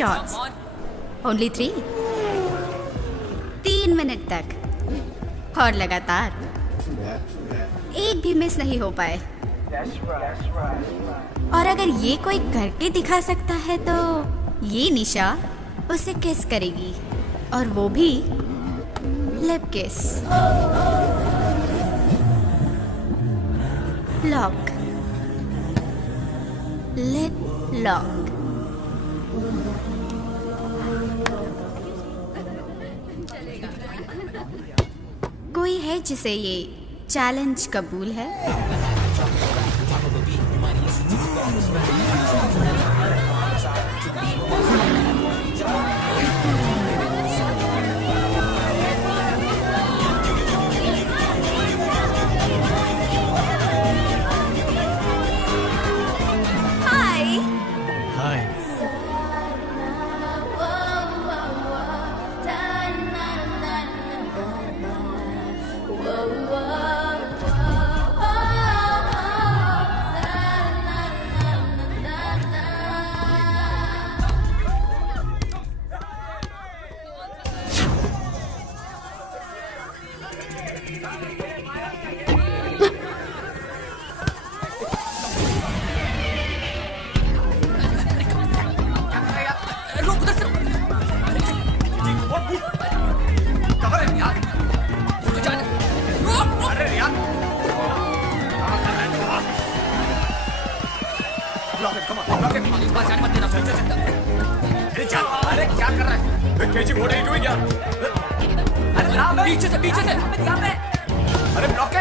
Shots, only 3 minute तक, और लगातार, एक भी मिस नहीं हो पाए। और अगर ये कोई करके दिखा सकता है तो ये निशा उसे किस करेगी, और वो भी लिप किस। Lock, lip lock. कोई है जिसे ये चैलेंज कबूल है? अरे क्या कर रहा है? KG what are you doing यार? अरे पीछे से अरे ब्लॉक है।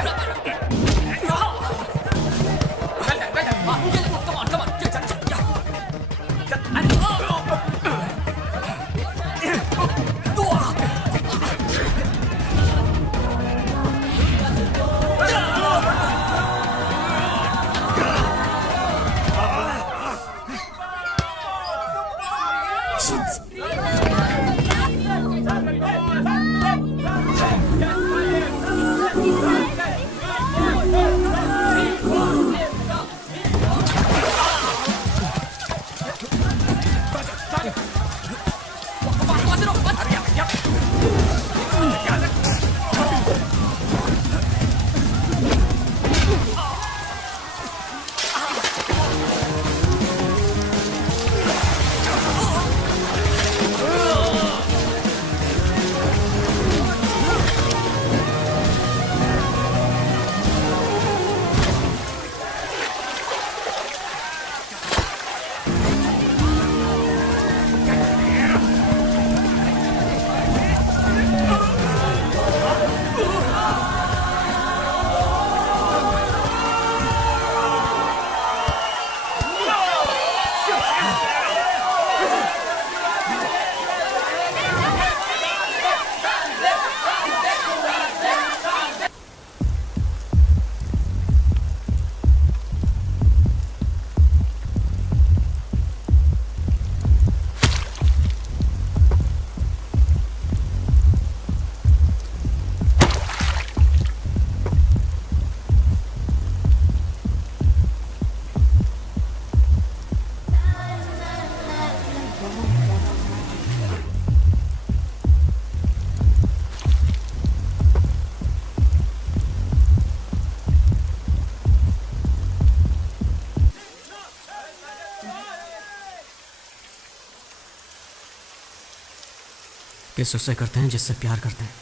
किस उससे करते हैं जिससे प्यार करते हैं।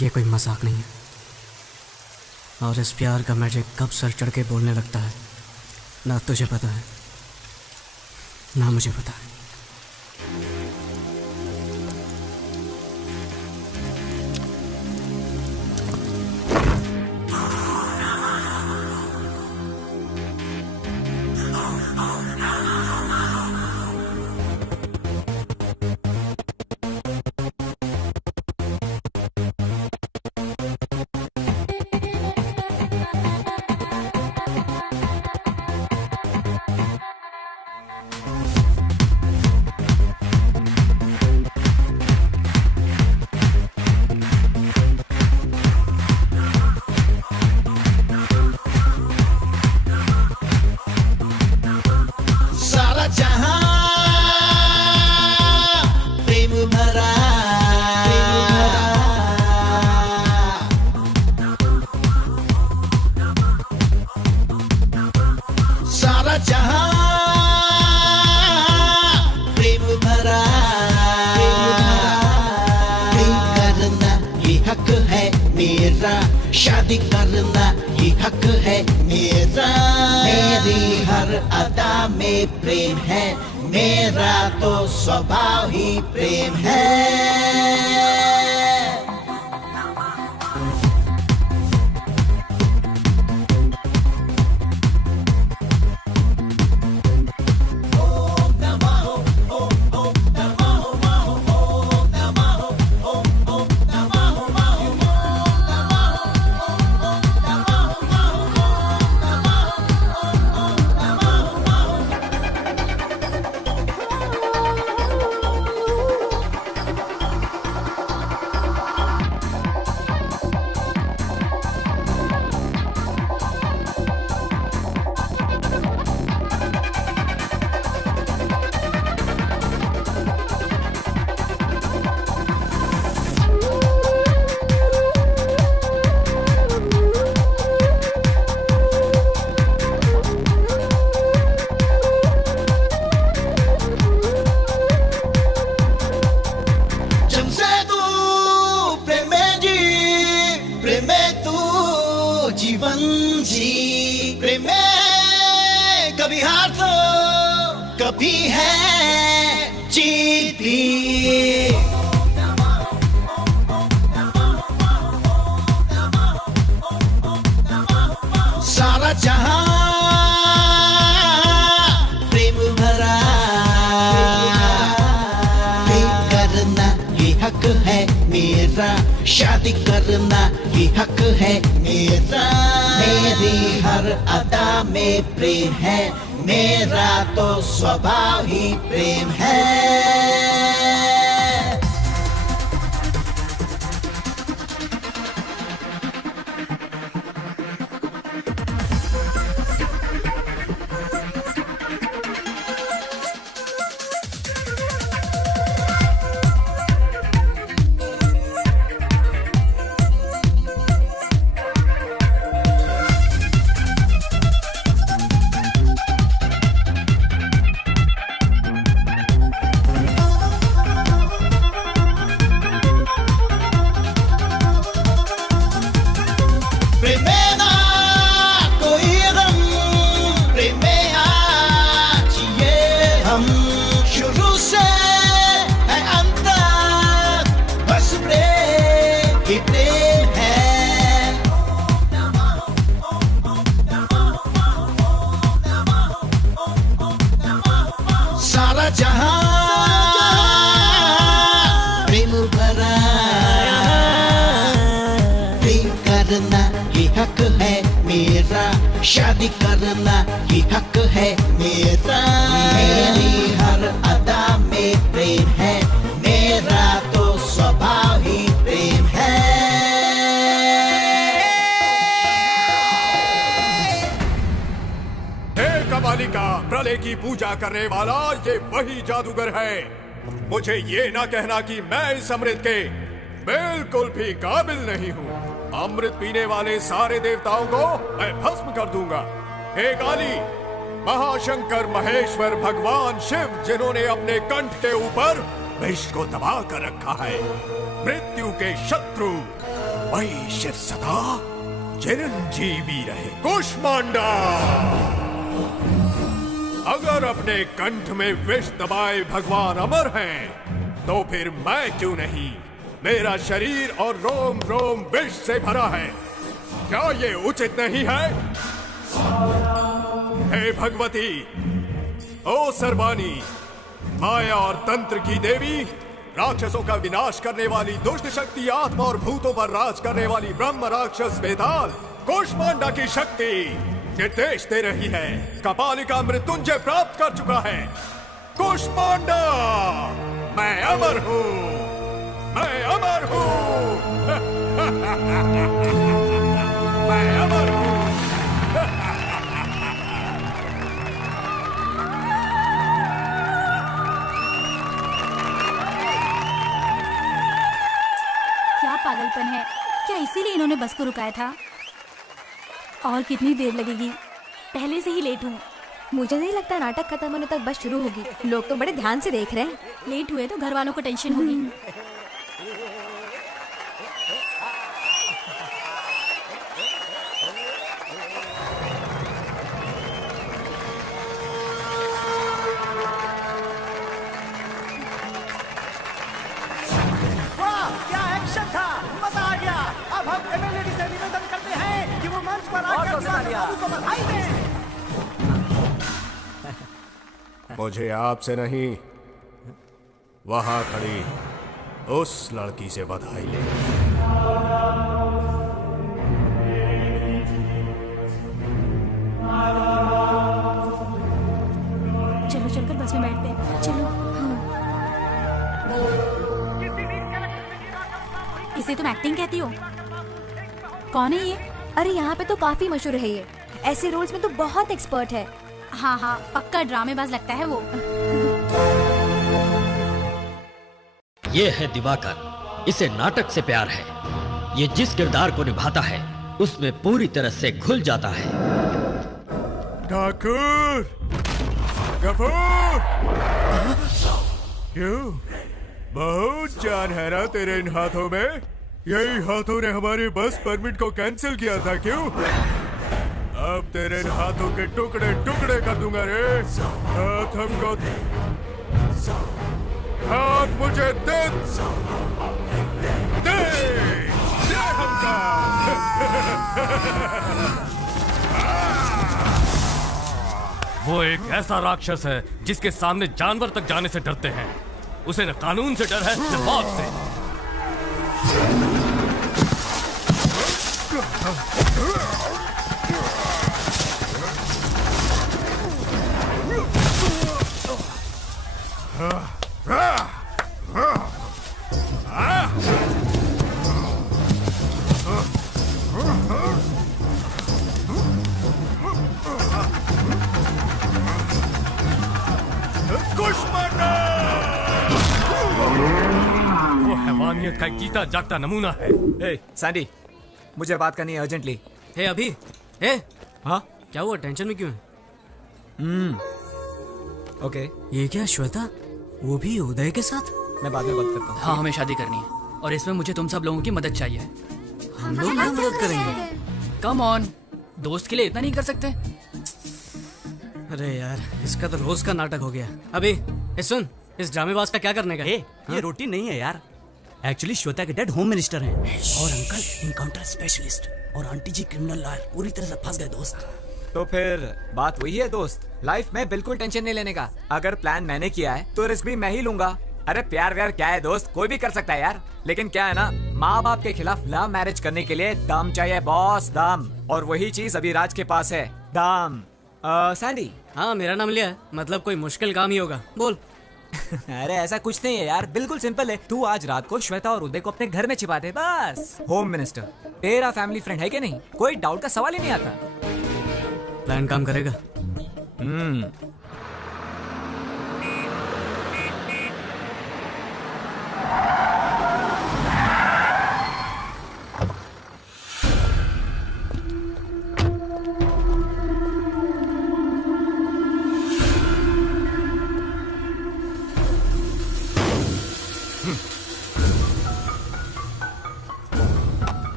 ये कोई मजाक नहीं है। और इस प्यार का मैजिक कब सर चढ़ के बोलने लगता है, ना तुझे पता है ना मुझे पता है। भरा सारा जहां प्रेम भरा प्रेम करना ये हक है मेरा शादी करना ये हक है मेरा मेरी हर अदा में प्रेम है मेरा तो स्वभाव ही प्रेम है जीवन जी प्रेम में कभी हार तो कभी है जीत भी सारा जहां प्रेम भरा प्रेम करना ये हक है मेरा शादी करना ये हक है मेरा मेरी हर अदा में प्रेम है मेरा तो स्वभाव ही प्रेम है सारा जहां प्रेम भरा प्रेम करना ये हक है मेरा शादी करना ये हक है मेरा मेरी हर अदा में प्रेम है मेरा तो स्वभाव ही प्रेम है कबालिका प्रलय की पूजा करने वाला ये वही जादूगर है मुझे ये ना कहना कि मैं इस अमृत के बिल्कुल भी काबिल नहीं हूँ अमृत पीने वाले सारे देवताओं को मैं भस्म कर दूंगा हे काली महाशंकर महेश्वर भगवान शिव जिन्होंने अपने कंठ के ऊपर विष को दबा कर रखा है मृत्यु के शत्रु वही शिव सदा चिरंजीवी रहे कुष्मांडा अगर अपने कंठ में विष दबाए भगवान अमर हैं, तो फिर मैं क्यों नहीं? मेरा शरीर और रोम रोम विष से भरा है। क्या ये उचित नहीं है? हे भगवती, ओ सर्वाणी, माया और तंत्र की देवी, राक्षसों का विनाश करने वाली दुष्ट शक्ति, आत्मा और भूतों पर राज करने वाली ब्रह्म राक्षस बेताल, कुष्मांडा की शक्ति निर्देश दे रही है। कपालिका मृत्युंजय प्राप्त कर चुका है। कुष्मांडा, मैं अमर हूँ, मैं अमर हूँ, मैं अमर हूँ। पागलपन है। क्या इसीलिए इन्होंने बस को रुकाया था? और कितनी देर लगेगी? पहले से ही लेट हूँ। मुझे नहीं लगता नाटक खत्म होने तक बस शुरू होगी। लोग तो बड़े ध्यान से देख रहे हैं। लेट हुए तो घर वालों को टेंशन होगी। मुझे आपसे नहीं, वहां खड़ी उस लड़की से बधाई ले। चलो चलकर बस में बैठते हैं। चलो। हाँ। इसे तुम एक्टिंग कहती हो? कौन है ये? अरे यहाँ पे तो काफी मशहूर है ये। ऐसे रोल्स में तो बहुत एक्सपर्ट है। हाँ हाँ, पक्का ड्रामेबाज लगता है वो। ये है दिवाकर। इसे नाटक से प्यार है। ये जिस किरदार को निभाता है उसमें पूरी तरह से घुल जाता है। ठाकुर, गफूर, क्यों? बहुत जान है ना तेरे इन हाथों में? यही हाथों ने हमारे बस परमिट को कैंसिल किया था, क्यों? अब तेरे इन हाथों के टुकड़े टुकड़े कर दूंगा रे। हाथ हमको, हाथ मुझे दे, दे, दे हमका। वो एक ऐसा राक्षस है जिसके सामने जानवर तक जाने से डरते हैं। उसे न कानून से डर है न मौत से। वो हैवानियत का एक जीता जागता नमूना है। ए, सैंडी, मुझे बात करनी है अर्जेंटली। हे अभी, हे, हाँ क्या हुआ? टेंशन में क्यों है? ओके, ये क्या श्वेता, वो भी उदय के साथ? मैं बाद में बात करता हूँ। हाँ, हमें शादी करनी है और इसमें मुझे तुम सब लोगों की मदद चाहिए। हम लोग क्या मदद करेंगे? कम ऑन, दोस्त के लिए इतना नहीं कर सकते? अरे यार, इसका तो रोज का नाटक हो गया। अभी सुन, इस ड्रामेबाज का क्या करने का? ये रोटी नहीं है यार। एक्चुअली श्वेता के डैड होम मिनिस्टर हैं और अंकल इनकाउंटर स्पेशलिस्ट और आंटी जी क्रिमिनल लॉयर। पूरी तरह से फंस गए दोस्त। तो फिर बात वही है दोस्त, लाइफ में बिल्कुल टेंशन नहीं लेने का। अगर प्लान मैंने किया है तो रिस्क भी मैं ही लूंगा। अरे प्यार व्यार क्या है दोस्त, कोई भी कर सकता है यार। लेकिन क्या है ना, माँ बाप के खिलाफ लव मैरिज करने के लिए दम चाहिए बॉस, दम। और वही चीज अभी राज के पास है, दम। सैंडी। हाँ, मेरा नाम लिया है, मतलब कोई मुश्किल काम ही होगा। बोल। अरे ऐसा कुछ नहीं है यार, बिल्कुल सिंपल है। तू आज रात को श्वेता और उदय को अपने घर में छिपा दे बस। होम मिनिस्टर तेरा फैमिली फ्रेंड है कि नहीं, कोई डाउट का सवाल ही नहीं आता। प्लान काम करेगा?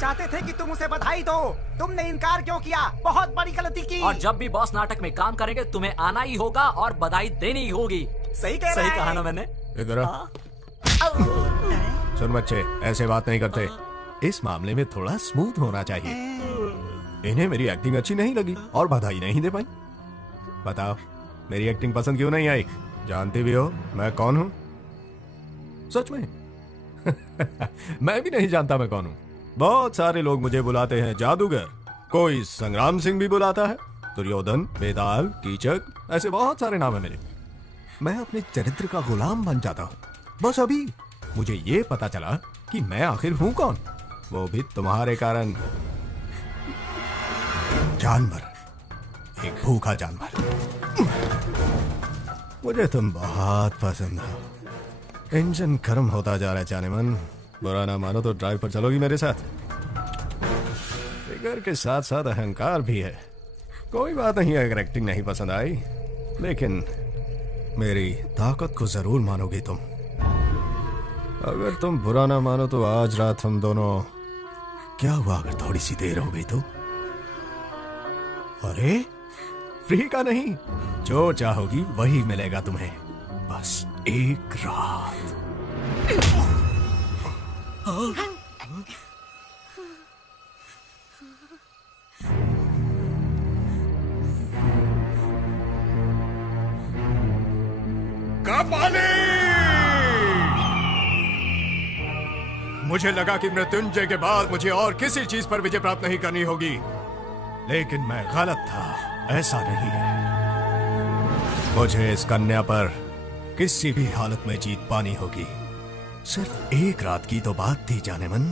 चाहते थे कि तुम उसे बधाई दो, तुमने इनकार क्यों किया? बहुत बड़ी गलती की। और जब भी बॉस नाटक में काम करेंगे तुम्हें आना ही होगा और बधाई देनी ही होगी। सही कहा ना मैंने। इधर आ। सुन बच्चे, ऐसे बात नहीं करते। इस मामले में थोड़ा स्मूथ होना चाहिए। इन्हें मेरी एक्टिंग अच्छी नहीं लगी और बधाई नहीं दे पाई। बताओ, मेरी एक्टिंग पसंद क्यों नहीं आई? जानती भी हो मैं कौन हूँ? सच में? मैं भी नहीं जानता मैं कौन हूँ। बहुत सारे लोग मुझे बुलाते हैं जादूगर, कोई संग्राम सिंह भी बुलाता है, दुर्योधन, बेताल, कीचक, ऐसे बहुत सारे नाम है मेरे। मैं अपने चरित्र का गुलाम बन जाता हूँ। बस अभी मुझे ये पता चला कि मैं आखिर हूँ कौन, वो भी तुम्हारे कारण। जानवर, एक भूखा जानवर। मुझे तुम बहुत पसंद हो। इंजन गर्म होता जा रहा है जानेमन। बुरा ना मानो तो ड्राइव पर चलोगी मेरे साथ? फिगर के साथ साथ अहंकार भी है। कोई बात नहीं अगर एक्टिंग नहीं पसंद आई, लेकिन मेरी ताकत को जरूर मानोगी तुम। अगर तुम बुरा ना मानो तो आज रात हम दोनों, क्या हुआ अगर थोड़ी सी देर हो गई तो? अरे फ्री का नहीं, जो चाहोगी वही मिलेगा तुम्हें, बस एक रात। कपाली! मुझे लगा कि मृत्युंजय के बाद मुझे और किसी चीज पर विजय प्राप्त नहीं करनी होगी, लेकिन मैं गलत था। ऐसा नहीं है। मुझे इस कन्या पर किसी भी हालत में जीत पानी होगी। सिर्फ एक रात की तो बात थी जानेमन।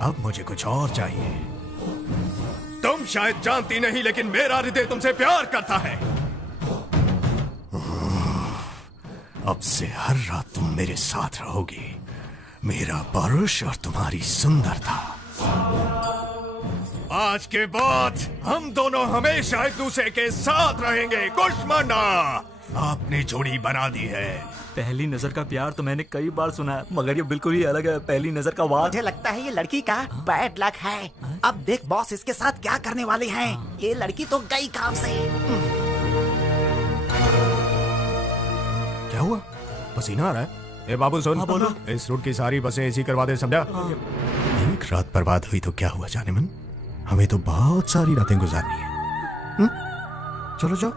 अब मुझे कुछ और चाहिए। तुम शायद जानती नहीं, लेकिन मेरा हृदय तुमसे प्यार करता है। अब से हर रात तुम मेरे साथ रहोगी, मेरा परुष और तुम्हारी सुंदरता। आज के बाद हम दोनों हमेशा एक दूसरे के साथ रहेंगे। कुष्मांडा, आपने जोड़ी बना दी है। पहली नजर का प्यार तो मैंने कई बार सुना है, मगर ये बिल्कुल ही अलग है। पहली नजर का वार। मुझे लगता है ये लड़की का बैड लक है। अब देख बॉस इसके साथ क्या करने वाले हैं। ये लड़की तो गई काम से। क्या हुआ? पसीना आ रहा है? ए बाबू सुन, बोलो। इस रूट की सारी बसें एसी करवा दे, समझा? एक रात बर्बाद हुई तो क्या हुआ जानेमन? हमें तो बहुत सारी रातें गुजारनी है। चलो जाओ।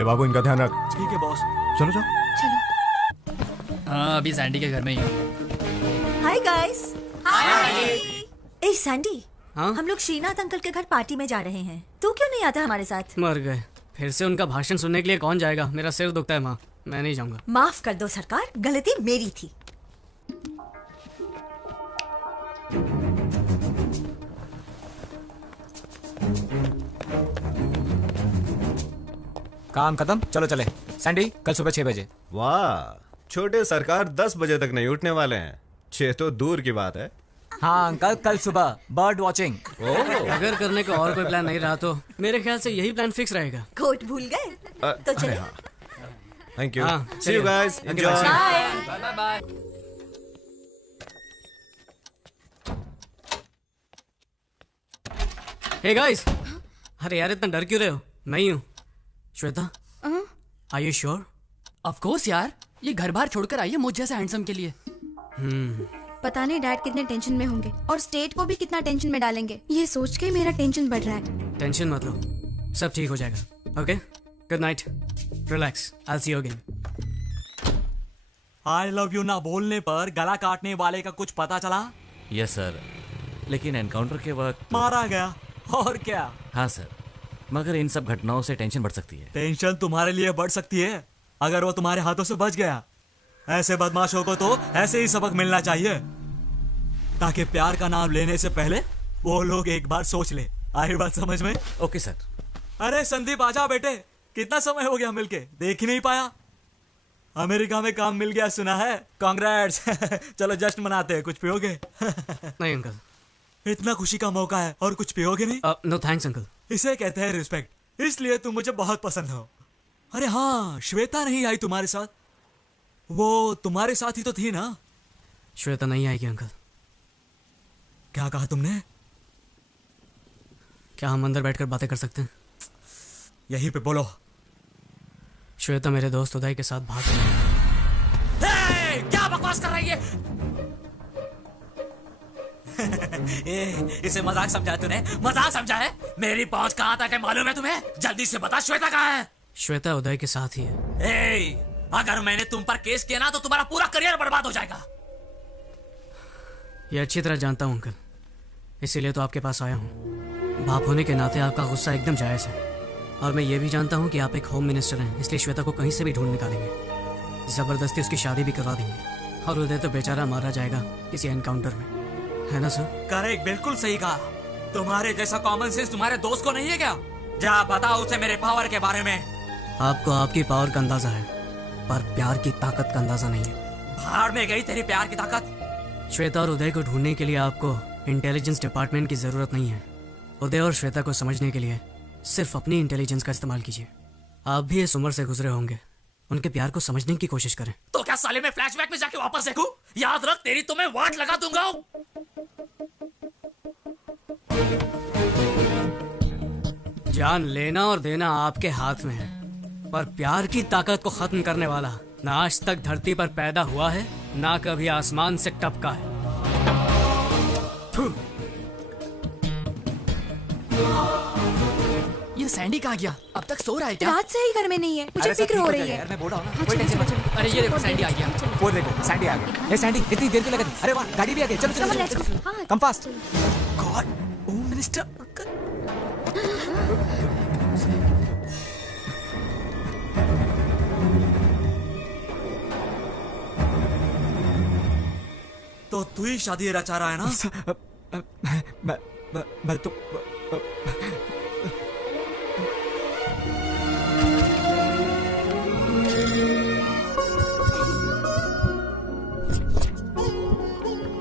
ए बाबू इनका ध्यान रख। ठीक है बॉस। चलो जाओ। हाँ, अभी सैंडी के घर में ही हूँ। Hi guys. हाय। ए सैंडी, हाँ? हम लोग श्रीनाथ अंकल के घर पार्टी में जा रहे हैं। तू क्यों नहीं आता हमारे साथ? मर गए। फिर से उनका भाषण सुनने के लिए कौन जाएगा? मेरा सिर दुखता है माँ, मैं नहीं जाऊंगा। माफ कर दो सरकार, गलती मेरी थी। काम खत्म, चलो चले। सैंडी, कल सुबह 6 बजे। वाह, छोटे सरकार 10 बजे तक नहीं उठने वाले हैं। 6 तो दूर की बात है। हाँ अंकल, कल सुबह बर्ड वॉचिंग। अगर करने का और कोई प्लान नहीं रहा तो मेरे ख्याल से यही प्लान फिक्स रहेगा। कोट भूल गए तो चले। Thank you. See you guys, enjoy. Bye bye. Hey guys, अरे यार इतना डर क्यों रहे हो? मैं ही हूँ, Shweta. Are you sure? Of course यार, ये घर बार छोड़कर आई है मुझ जैसे हैंडसम के लिए। पता नहीं डैड कितने टेंशन में होंगे और स्टेट को भी कितना टेंशन में डालेंगे। ये सोच के मेरा टेंशन बढ़ रहा है। टेंशन मत लो, सब ठीक हो जाएगा। Okay, good night, relax, I will see you again. I love you ना बोलने पर गला काटने वाले का कुछ पता चला? यस सर, लेकिन एनकाउंटर के वक्त मारा गया। और क्या? हाँ सर, मगर इन सब घटनाओं से टेंशन बढ़ सकती है। टेंशन तुम्हारे लिए बढ़ सकती है अगर वो तुम्हारे हाथों से बच गया। ऐसे बदमाशों को तो ऐसे ही सबक मिलना चाहिए, ताकि प्यार का नाम लेने से पहले वो लोग एक बार सोच ले। आई बात समझ में? Okay sir. अरे संदीप आजा बेटे, कितना समय हो गया मिलके, देख ही नहीं पाया। अमेरिका में काम मिल गया सुना है, कांग्रेट्स। चलो जश्न मनाते हैं, कुछ पियोगे? नहीं अंकल, इतना खुशी का मौका है और कुछ पियोगे नहीं? No thanks uncle. इसे कहते हैं रिस्पेक्ट, इसलिए तुम मुझे बहुत पसंद हो। अरे हाँ, श्वेता नहीं आई तुम्हारे साथ? वो तुम्हारे साथ ही तो थी ना? श्वेता नहीं आएगी अंकल। क्या कहा तुमने? क्या हम अंदर बैठकर बातें कर सकते हैं? यहीं पे बोलो। श्वेता मेरे दोस्त उदय के साथ भाग गई। क्या बकवास कर रही है? इसे मजाक समझा तूने? मजाक समझा है? मेरी पहुंच कहां तक है मालूम है तुम्हें? जल्दी से बता, श्वेता कहां है? श्वेता उदय के साथ ही है। अगर मैंने तुम पर केस किया ना तो तुम्हारा पूरा करियर बर्बाद हो जाएगा। ये अच्छी तरह जानता हूं अंकल, इसीलिए तो आपके पास आया हूं। बाप होने के नाते आपका गुस्सा एकदम जायज़ है, और मैं ये भी जानता हूँ कि आप एक होम मिनिस्टर हैं, इसलिए श्वेता को कहीं से भी ढूंढ निकालेंगे, ज़बरदस्ती उसकी शादी भी करवा देंगे, और उदय तो बेचारा मारा जाएगा किसी एनकाउंटर में, है ना सर? करेक्ट, बिल्कुल सही कहा। तुम्हारे जैसा कॉमन सेंस तुम्हारे दोस्त को नहीं है क्या? जा बताओ उसे मेरे पावर के बारे में। आपको आपकी पावर का अंदाजा है, पर प्यार की ताकत का अंदाजा नहीं है। भाड़ में गई तेरी प्यार की ताकत। श्वेता और उदय को ढूंढने के लिए आपको इंटेलिजेंस डिपार्टमेंट की जरूरत नहीं है। उदय और श्वेता को समझने के लिए सिर्फ अपनी इंटेलिजेंस का इस्तेमाल कीजिए। आप भी इस उम्र से गुजरे होंगे, उनके प्यार को समझने की कोशिश करें। तो क्या साले में फ्लैशबैक में जाके वापस देखूं? याद रख, तेरी तो मैं वाट लगा दूंगा। जान लेना और देना आपके हाथ में है, पर प्यार की ताकत को खत्म करने वाला ना आज तक धरती पर पैदा हुआ है, ना कभी आसमान से टपका है। ये सैंडी कहाँ गया? अब तक सो रहा है क्या? रात से ही घर में नहीं है, मुझे फिक्र हो रही है। मैं बोल रहा हूं ना, कोई टेंशन मत। अरे ये देखो सैंडी आ गया। वो देखो सैंडी आ गया। हे सैंडी, इतनी देर क्यों लगा? अरे वाह, गाड़ी भी आ गई। चलो चलो चलो, come fast. God, home minister. तो तू ही शादी रचा रहा है ना? मैं तो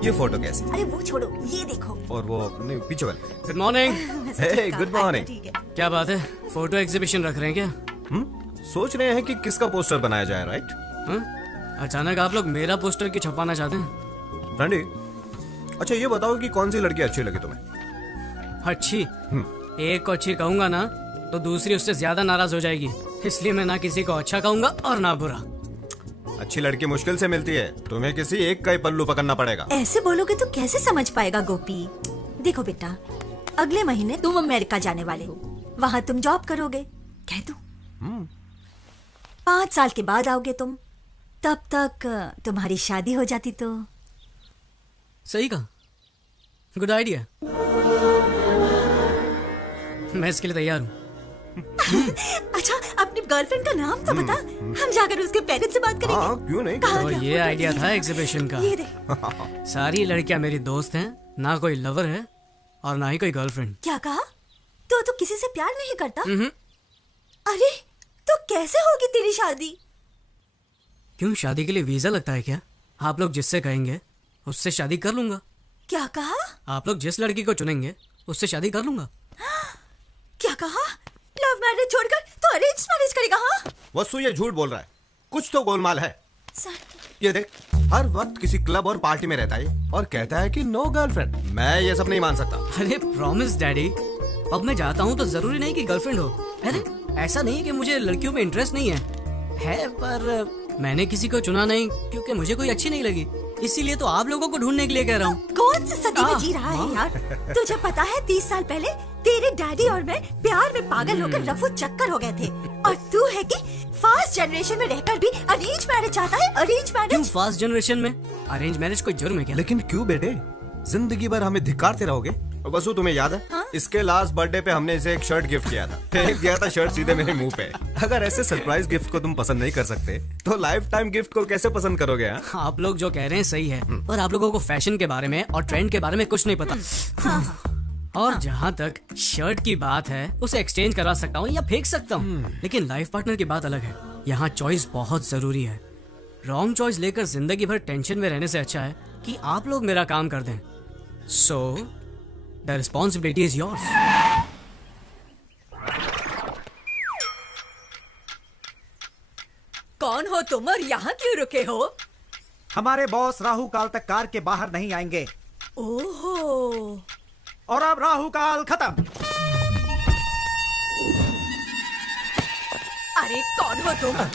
ये फोटो कैसी? अरे वो छोड़ो, ये देखो। और वो नहीं, पीछे वाले। Good morning. Hey, good morning. क्या बात है, फोटो एग्जीबिशन रख रहे हैं क्या? सोच रहे हैं कि किसका पोस्टर बनाया जाए, राइट? अचानक आप लोग मेरा पोस्टर क्यों छपवाना चाहते हैं? रंडी, अच्छा ये बताओ कि कौन सी लड़की अच्छी लगी तुम्हें? अच्छी? एक को अच्छी कहूंगा ना तो दूसरी उससे ज्यादा नाराज हो जाएगी, इसलिए मैं ना किसी को अच्छा कहूंगा और ना बुरा। अच्छी लड़की मुश्किल से मिलती है, तुम्हें किसी एक का ही पल्लू पकड़ना पड़ेगा। ऐसे बोलोगे तो कैसे समझ पाएगा गोपी? देखो बेटा, अगले महीने तुम अमेरिका जाने वाले हो, वहाँ तुम जॉब करोगे, कह दो 5 साल के बाद आओगे तुम, तब तक तुम्हारी शादी हो जाती तो। सही कहा, गुड आइडिया, मैं इसके लिए तैयार हूँ। अच्छा, अपनी गर्लफ्रेंड का नाम तो बता, हम जाकर उसके पेरेंट्स से बात करेंगे। हाँ, क्यों नहीं? तो ये आइडिया था एग्जीबिशन का। ये देख। सारी लड़कियां मेरी दोस्त हैं, ना कोई लवर है और ना ही कोई गर्लफ्रेंड। क्या कहा? तो किसी से प्यार नहीं करता? अरे तो कैसे होगी तेरी शादी? क्यों, शादी के लिए वीजा लगता है क्या? आप लोग जिससे कहेंगे उससे शादी कर लूंगा। क्या कहा? आप लोग जिस लड़की को चुनेंगे उससे शादी कर लूंगा। क्या कहा? लव मैरिज छोड़कर तो अरेंज मैरिज करेगा? हाँ वसु, ये झूठ बोल रहा है, कुछ तो गोलमाल है। ये देख, हर वक्त किसी क्लब और पार्टी में रहता है और कहता है कि नो गर्लफ्रेंड। मैं ये सब नहीं मान सकता। अरे प्रॉमिस डैडी, अब मैं जाता हूँ तो जरूरी नहीं कि गर्लफ्रेंड हो। अरे ऐसा नहीं है कि मुझे लड़कियों में इंटरेस्ट नहीं है, पर मैंने किसी को चुना नहीं क्योंकि मुझे कोई अच्छी नहीं लगी, इसीलिए तो आप लोगों को ढूंढने के लिए कह रहा हूँ। कौन सी सदी में जी रहा है यार? तुझे पता है 30 साल पहले तेरे डैडी और मैं प्यार में पागल होकर रफू चक्कर हो गए थे, और तू है कि फास्ट जनरेशन में रहकर भी अरेंज मैरिज चाहता है। Arrange marriage? क्यों फास्ट जनरेशन में अरेंज मैरिज कोई जुर्म है क्या? लेकिन क्यों बेटे, जिंदगी भर हमें धिक्कारते रहोगे? वसु, तुम्हें याद है? हाँ? इसके लास्ट बर्थडे पे हमने इसे एक शर्ट गिफ्ट किया था। फेंक दिया था शर्ट सीधे मेरे मुंह पे। अगर ऐसे सरप्राइज गिफ्ट को तुम पसंद नहीं कर सकते तो लाइफ टाइम गिफ्ट को कैसे पसंद करोगे? आप लोग जो कह रहे हैं सही है, पर आप लोगों को फैशन के बारे में और ट्रेंड के बारे में कुछ नहीं पता। और जहाँ तक शर्ट की बात है, उसे एक्सचेंज करवा सकता हूँ या फेंक सकता हूँ, लेकिन लाइफ पार्टनर की बात अलग है। यहाँ चॉइस बहुत जरूरी है। रॉन्ग चॉइस लेकर जिंदगी भर टेंशन में रहने से अच्छा है कि आप लोग मेरा काम कर दें। So the responsibility is yours. कौन हो तुम और यहाँ क्यों रुके हो? हमारे बॉस राहु काल तक कार के बाहर नहीं आएंगे। ओहो, और अब राहु काल खत्म। अरे कौन हो तुम?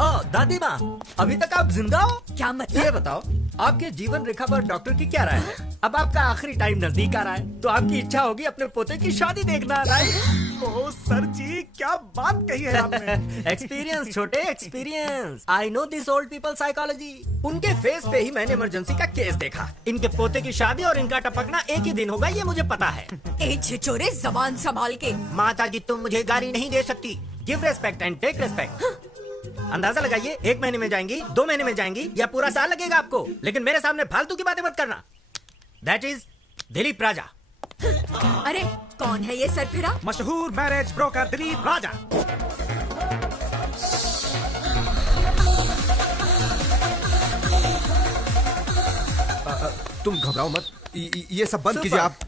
ओ दादी माँ, अभी तक आप जिंदा हो? क्या मतलब? ये बताओ, आपके जीवन रेखा पर डॉक्टर की क्या राय है? अब आपका आखिरी टाइम नजदीक आ रहा है, तो आपकी इच्छा होगी अपने पोते की शादी देखना, राइट? ओह सर जी, क्या बात कही है आपने। एक्सपीरियंस छोटे, experience. I know this old people psychology. उनके फेस पे ही मैंने इमरजेंसी का केस देखा। इनके पोते की शादी और इनका टपकना एक ही दिन होगा, ये मुझे पता है। ए छिछोरे, जबान संभाल के। माता जी तुम मुझे गाली नहीं दे सकती। Give respect and take respect. अंदाजा लगाइए, 1 महीने में जाएंगी, 2 महीने में जाएंगी, या पूरा साल लगेगा आपको। लेकिन मेरे सामने फालतू की बातें मत करना। दैट इज दिलीप राजा। अरे कौन है ये सरफिरा? मशहूर मैरिज ब्रोकर दिलीप राजा। तुम घबराओ मत, ये सब बंद कीजिए आप।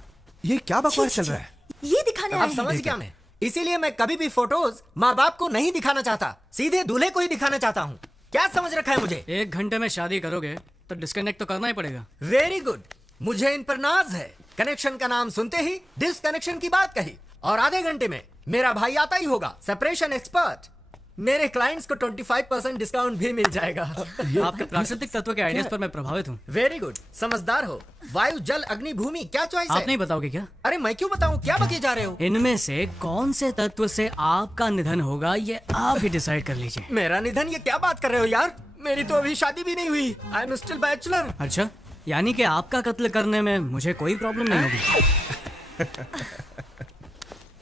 ये क्या बकवास चल रहा है? ये दिखाने आप समझ क्या मैं? इसीलिए मैं कभी भी फोटोज माँ बाप को नहीं दिखाना चाहता, सीधे दूल्हे को ही दिखाना चाहता हूँ। क्या समझ रखा है मुझे? 1 घंटे में शादी करोगे तो डिस्कनेक्ट तो करना ही पड़ेगा। वेरी गुड, मुझे इन पर नाज है। कनेक्शन का नाम सुनते ही डिसकनेक्शन की बात कही, और आधे घंटे में मेरा भाई आता ही होगा, सेपरेशन एक्सपर्ट। मेरे क्लाइंट्स को 25% डिस्काउंट भी मिल जाएगा। आपके प्राकृतिक तत्व के आइडियाज पर मैं प्रभावित हूँ। वेरी गुड, समझदार हो। वायु, जल, अग्नि, भूमि, क्या चॉइस है? आप नहीं बताओगे क्या? अरे मैं क्यों बताऊं, क्या बके जा रहे हो? इनमें से कौन से तत्व से आपका निधन होगा ये आप ही डिसाइड कर लीजिए। मेरा निधन? ये क्या बात कर रहे हो यार, मेरी तो अभी शादी भी नहीं हुई। I am still bachelor. अच्छा, यानी कि आपका कत्ल करने में मुझे कोई प्रॉब्लम नहीं होगी।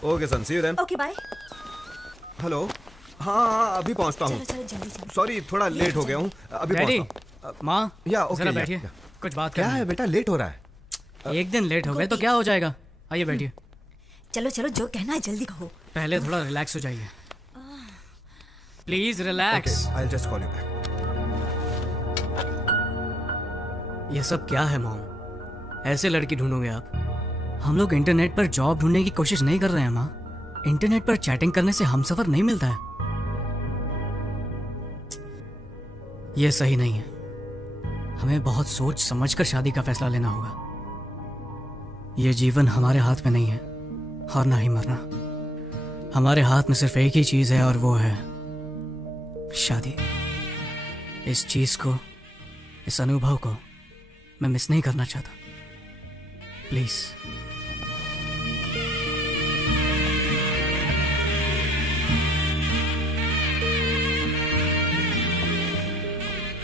Okay son, see you then. Okay bye. Hello, हाँ अभी पहुंचता हूँ। सॉरी थोड़ा लेट हो गया हूँ, अभी पहुंचता हूँ। माँ जरा बैठिए, कुछ बात क्या है बेटा, लेट हो रहा है। 1 दिन लेट हो गए तो क्या हो जाएगा, आइए बैठिए। चलो चलो, जो कहना है जल्दी कहो। पहले थोड़ा रिलैक्स हो जाइए, please relax. I will just call you back. ये सब क्या है मॉम? ऐसे लड़की ढूंढोगे आप? हम लोग इंटरनेट पर जॉब ढूंढने की कोशिश नहीं कर रहे हैं माँ। इंटरनेट पर चैटिंग करने से हमसफर नहीं मिलता है। ये सही नहीं है। हमें बहुत सोच समझकर शादी का फैसला लेना होगा। ये जीवन हमारे हाथ में नहीं है, और ना ही मरना। हमारे हाथ में सिर्फ एक ही चीज है, और वो है शादी। इस चीज को, इस अनुभव को मैं मिस नहीं करना चाहता। प्लीज।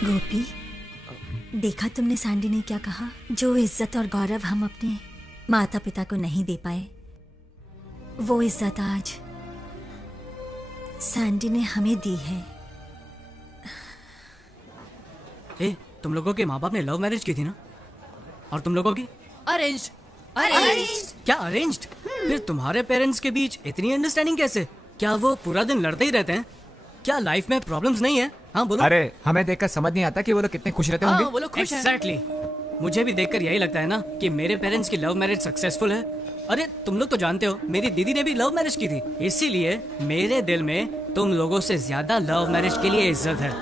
गोपी, देखा तुमने सैंडी ने क्या कहा? जो इज्जत और गौरव हम अपने माता पिता को नहीं दे पाए, वो इज्जत आज सैंडी ने हमें दी है। ए, तुम लोगों के माँ बाप ने लव मैरिज की थी ना? और तुम लोगों की अरेंज्ड। क्या अरेंज्ड? फिर तुम्हारे पेरेंट्स के बीच इतनी अंडरस्टैंडिंग कैसे? क्या वो पूरा दिन लड़ते ही रहते हैं? क्या लाइफ में प्रॉब्लम्स नहीं है? हाँ बोलो। अरे हमें देखकर समझ नहीं आता कि वो लोग कितने खुश रहते होंगे। वो लोग खुश हैं। Exactly. मुझे भी देखकर यही लगता है ना कि मेरे पेरेंट्स की लव मैरिज सक्सेसफुल है। अरे तुम लोग तो जानते हो मेरी दीदी ने भी लव मैरिज की थी, इसीलिए मेरे दिल में तुम लोगों से ज्यादा लव मैरिज के लिए इज्जत है।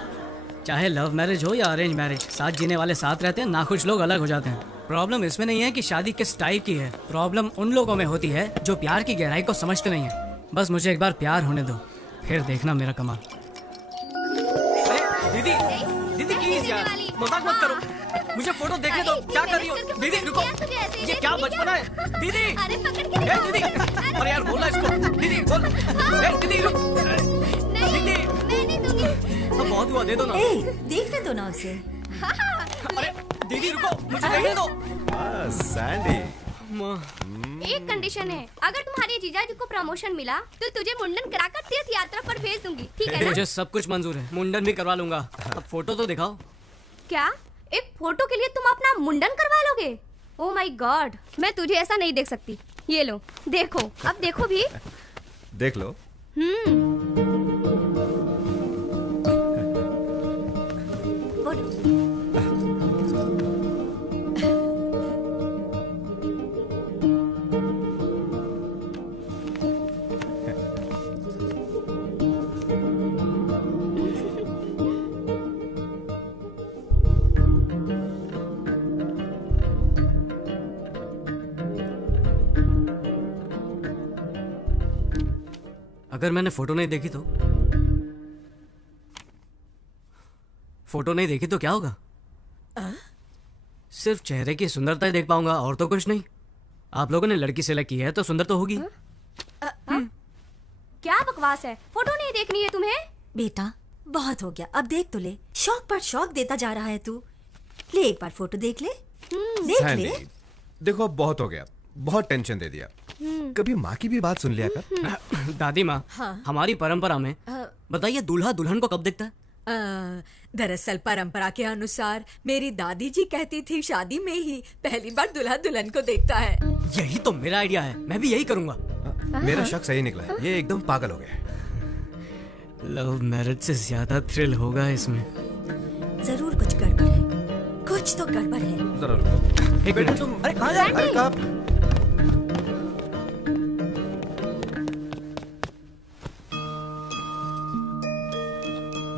चाहे लव मैरिज हो या अरेंज मैरिज, साथ जीने वाले साथ रहते हैं, नाखुश लोग अलग हो जाते हैं। प्रॉब्लम इसमें नहीं है कि शादी किस टाइप की है, प्रॉब्लम उन लोगों में होती है जो प्यार की गहराई को समझते नहीं है। बस मुझे एक बार प्यार होने दो, फिर देखना मेरा कमाल। दीदी, दीदी प्लीज यार, मजाक मत करो, मुझे फोटो देखने दो। क्या कर रही हो दीदी? रुको, ये क्या बचपना है दीदी? दीदी, अरे यार बोला इसको। दीदी बोल, दीदी अब बहुत हुआ, दे दो ना। देखने दो ना उसे। अरे दीदी रुको, मुझे देखने दो। सैंडी, एक कंडीशन है, अगर तुम्हारे जीजाजी को प्रमोशन मिला तो तुझे मुंडन कराकर तीर्थ यात्रा पर भेज दूंगी, ठीक है ना? मुझे सब कुछ मंजूर है, मुंडन भी करवा लूंगा। अब फोटो तो दिखाओ। क्या एक फोटो के लिए तुम अपना मुंडन करवा लोगे? ओह माय गॉड, मैं तुझे ऐसा नहीं देख सकती। ये लो देखो, अब देखो भी। देख लो। अगर मैंने फोटो नहीं देखी तो? फोटो नहीं देखी तो क्या होगा? सिर्फ चेहरे की सुंदरता ही देख पाऊंगा और तो कुछ नहीं। आप लोगों ने लड़की सेलेक्ट की है तो सुंदर तो होगी। क्या बकवास है, फोटो नहीं देखनी है तुम्हें? बेटा बहुत हो गया, अब देख तो ले। शौक पर शौक देता जा रहा है तू। ले एक बार फोटो देख ले, देख ले। देखो अब बहुत हो गया, बहुत टेंशन दे दिया। कभी माँ की भी बात सुन लिया कर। दादी माँ, हाँ। हमारी परंपरा में बताइए दूल्हा दुल्हन को कब दिखता है? दरअसल परंपरा के अनुसार मेरी दादी जी कहती थी शादी में ही पहली बार दूल्हा दुल्हन को देखता है। यही तो मेरा आइडिया है, मैं भी यही करूंगा। मेरा शक सही निकला है, ये एकदम पागल हो गया। लव मैरिज से ज्यादा थ्रिल होगा इसमें। जरूर कुछ गड़बड़ है, कुछ तो गड़बड़ है। जरा रुको। एक मिनट। तुम अरे कहाँ जा? अरे कहाँ?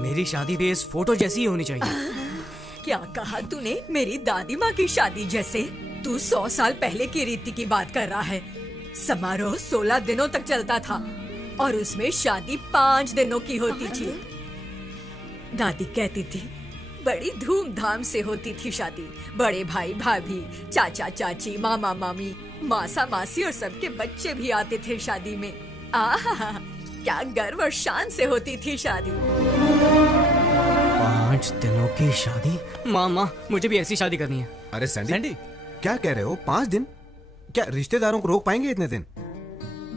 मेरी शादी भी इस फोटो जैसी ही होनी चाहिए। क्या कहा तूने? मेरी दादी माँ की शादी जैसे? तू 100 साल पहले की रीति की बात कर रहा है। समारोह 16 दिनों तक चलता था और उसमें शादी 5 दिनों की होती थी। दादी कहती थी बड़ी धूमधाम से होती थी शादी। बड़े भाई भाभी, चाचा चाची, मामा मामी, मासा मासी और सबके बच्चे भी आते थे शादी में। आहा, क्या गर्व और शान से होती थी शादी। 5 दिनों की शादी? मामा मुझे भी ऐसी शादी करनी है। अरे सैंडी, क्या कह रहे हो? 5 दिन? क्या रिश्तेदारों को रोक पाएंगे इतने दिन?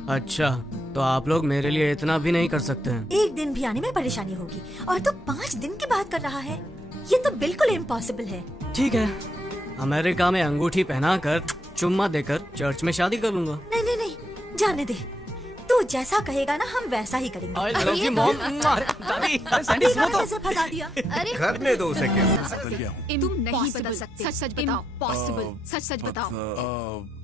अच्छा, तो आप लोग मेरे लिए इतना भी नहीं कर सकते हैं। एक दिन भी आने में परेशानी होगी और तू 5 दिन की बात कर रहा है। ये तो बिल्कुल इम्पॉसिबल है। ठीक है, अमेरिका में अंगूठी पहना कर चुम्मा देकर चर्च में शादी कर लूंगा। नहीं नहीं नहीं, जाने दे। तू जैसा कहेगा ना हम वैसा ही करेंगे। I love you, mom. दादी, सैंडी सुनो तो। कैसे फंसा दिया? अरे करने दो उसे। तुम नहीं बदल सकते। सच सच बताओ। पॉसिबल। सच सच बताओ।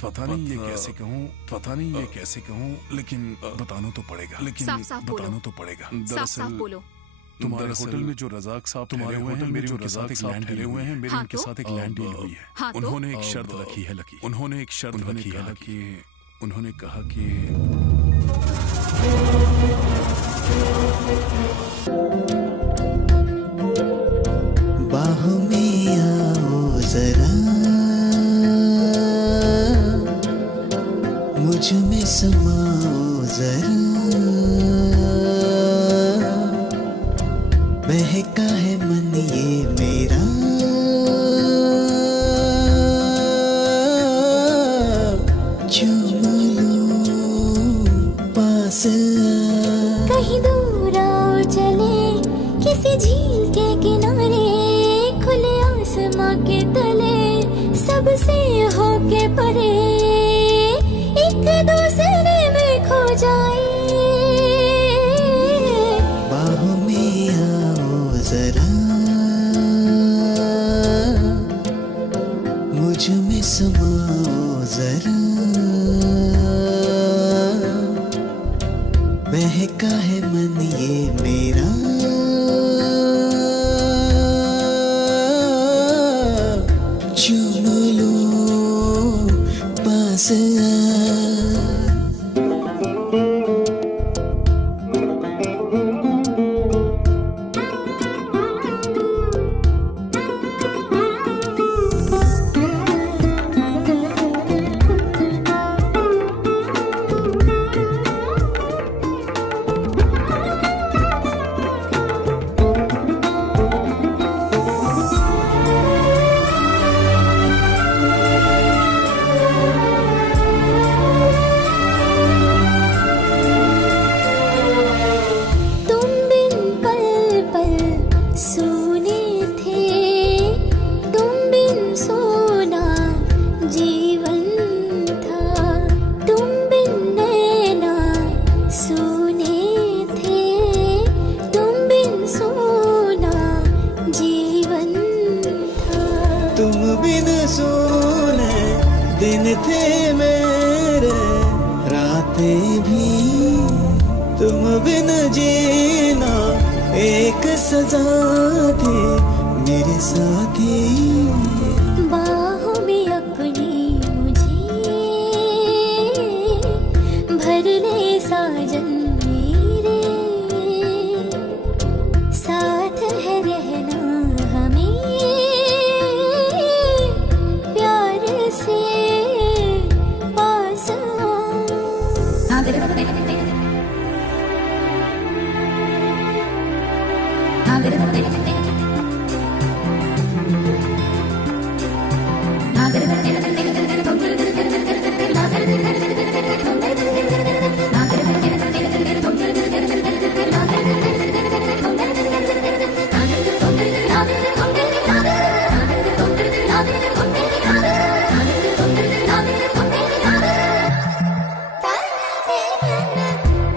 पता नहीं ये कैसे कहूँ, पता नहीं ये कैसे कहूँ, लेकिन बताना तो पड़ेगा। लेकिन बताना तो पड़ेगा। साफ बोलो। तुम्हारे होटल में जो रज़ाक साहब तुम्हारे होटल में जो रज़ाक साहब ठहरे हुए हैं, मेरे उनके साथ एक लैंड डील हुई है। उन्होंने एक शर्त रखी है लकी। उन्होंने एक शर्त रखी है लकी। उन्होंने कहा कि बाहों में आओ जरा, मुझ में समाओ जरा, बहका है मन ये मेरा, चूम लूं पास। कहीं दूर आओ चले किसी झील के किनारे, खुले आसमां के तले सबसे होके परे, एक दूसरे में खो जाए। बाहों में आओ जरा, मुझ में समाओ जरा, बहका है मन ये मेरा, चूम लो पास आ।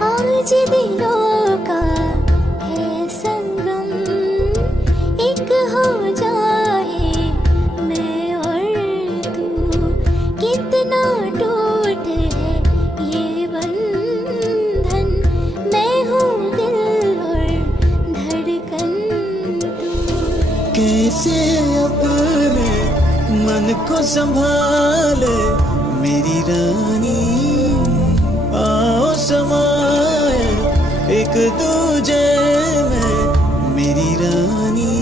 आज दिलों का है संगम, एक हो जाए मैं और तू, कितना टूटे है ये बंधन, मैं हूँ दिल और धड़कन तू। कैसे अपने मन को संभाले मेरी रानी, आओ समाए एक दूजे में मेरी रानी।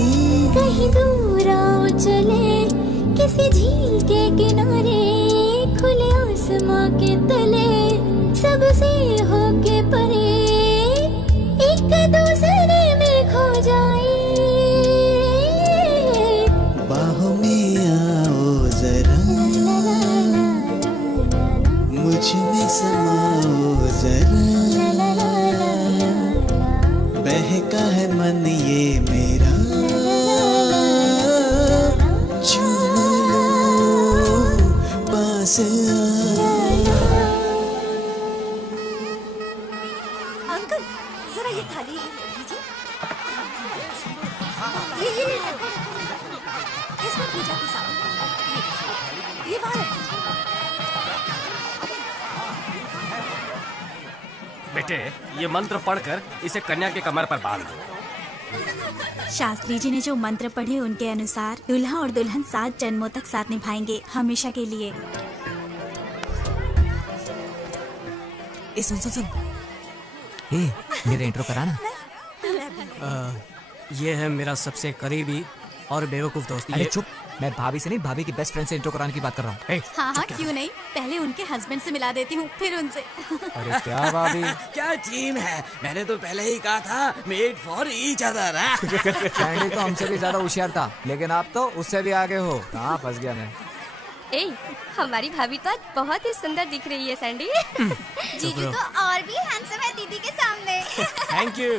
कहीं दूर आओ चले किसी झील के किनारे, खुले आसमां के तले सबसे होके परे, एक दूसरे में खो जाए। बाहों में आओ जरा, मुझ में समाओ जरा, बहका है मन ये मेरा, चूम लो पास अंकल जरा ये थाली लीजिए। ये इसमें पूजा की सामग्री, ये वहाँ रखिए। बेटे, ये मंत्र पढ़कर इसे कन्या के कमर पर बांध दो। शास्त्री जी ने जो मंत्र पढ़े उनके अनुसार दूल्हा और दुल्हन 7 जन्मों तक साथ निभाएंगे, हमेशा के लिए। सुन सुन सुन, मेरा इंट्रो कराना। ये है मेरा सबसे करीबी और बेवकूफ दोस्त। अरे चुप, मैं भाभी से नहीं, भाभी की बेस्ट फ्रेंड से इंट्रो कराने की बात कर रहा हूँ। हाँ हाँ क्यों नहीं, पहले उनके हस्बैंड से मिला देती हूँ, फिर उनसे। अरे क्या भाभी, क्या टीम है, मैंने तो पहले ही कहा था made for each other. Sandy तो हमसे भी ज्यादा होशियार था, लेकिन आप तो उससे भी आगे हो। कहाँ फंस गया मैं। ए, हमारी भाभी तो आज बहुत ही सुंदर दिख रही है सैंडी। जीजू तो और भी हैंडसम है दीदी के सामने। Thank you.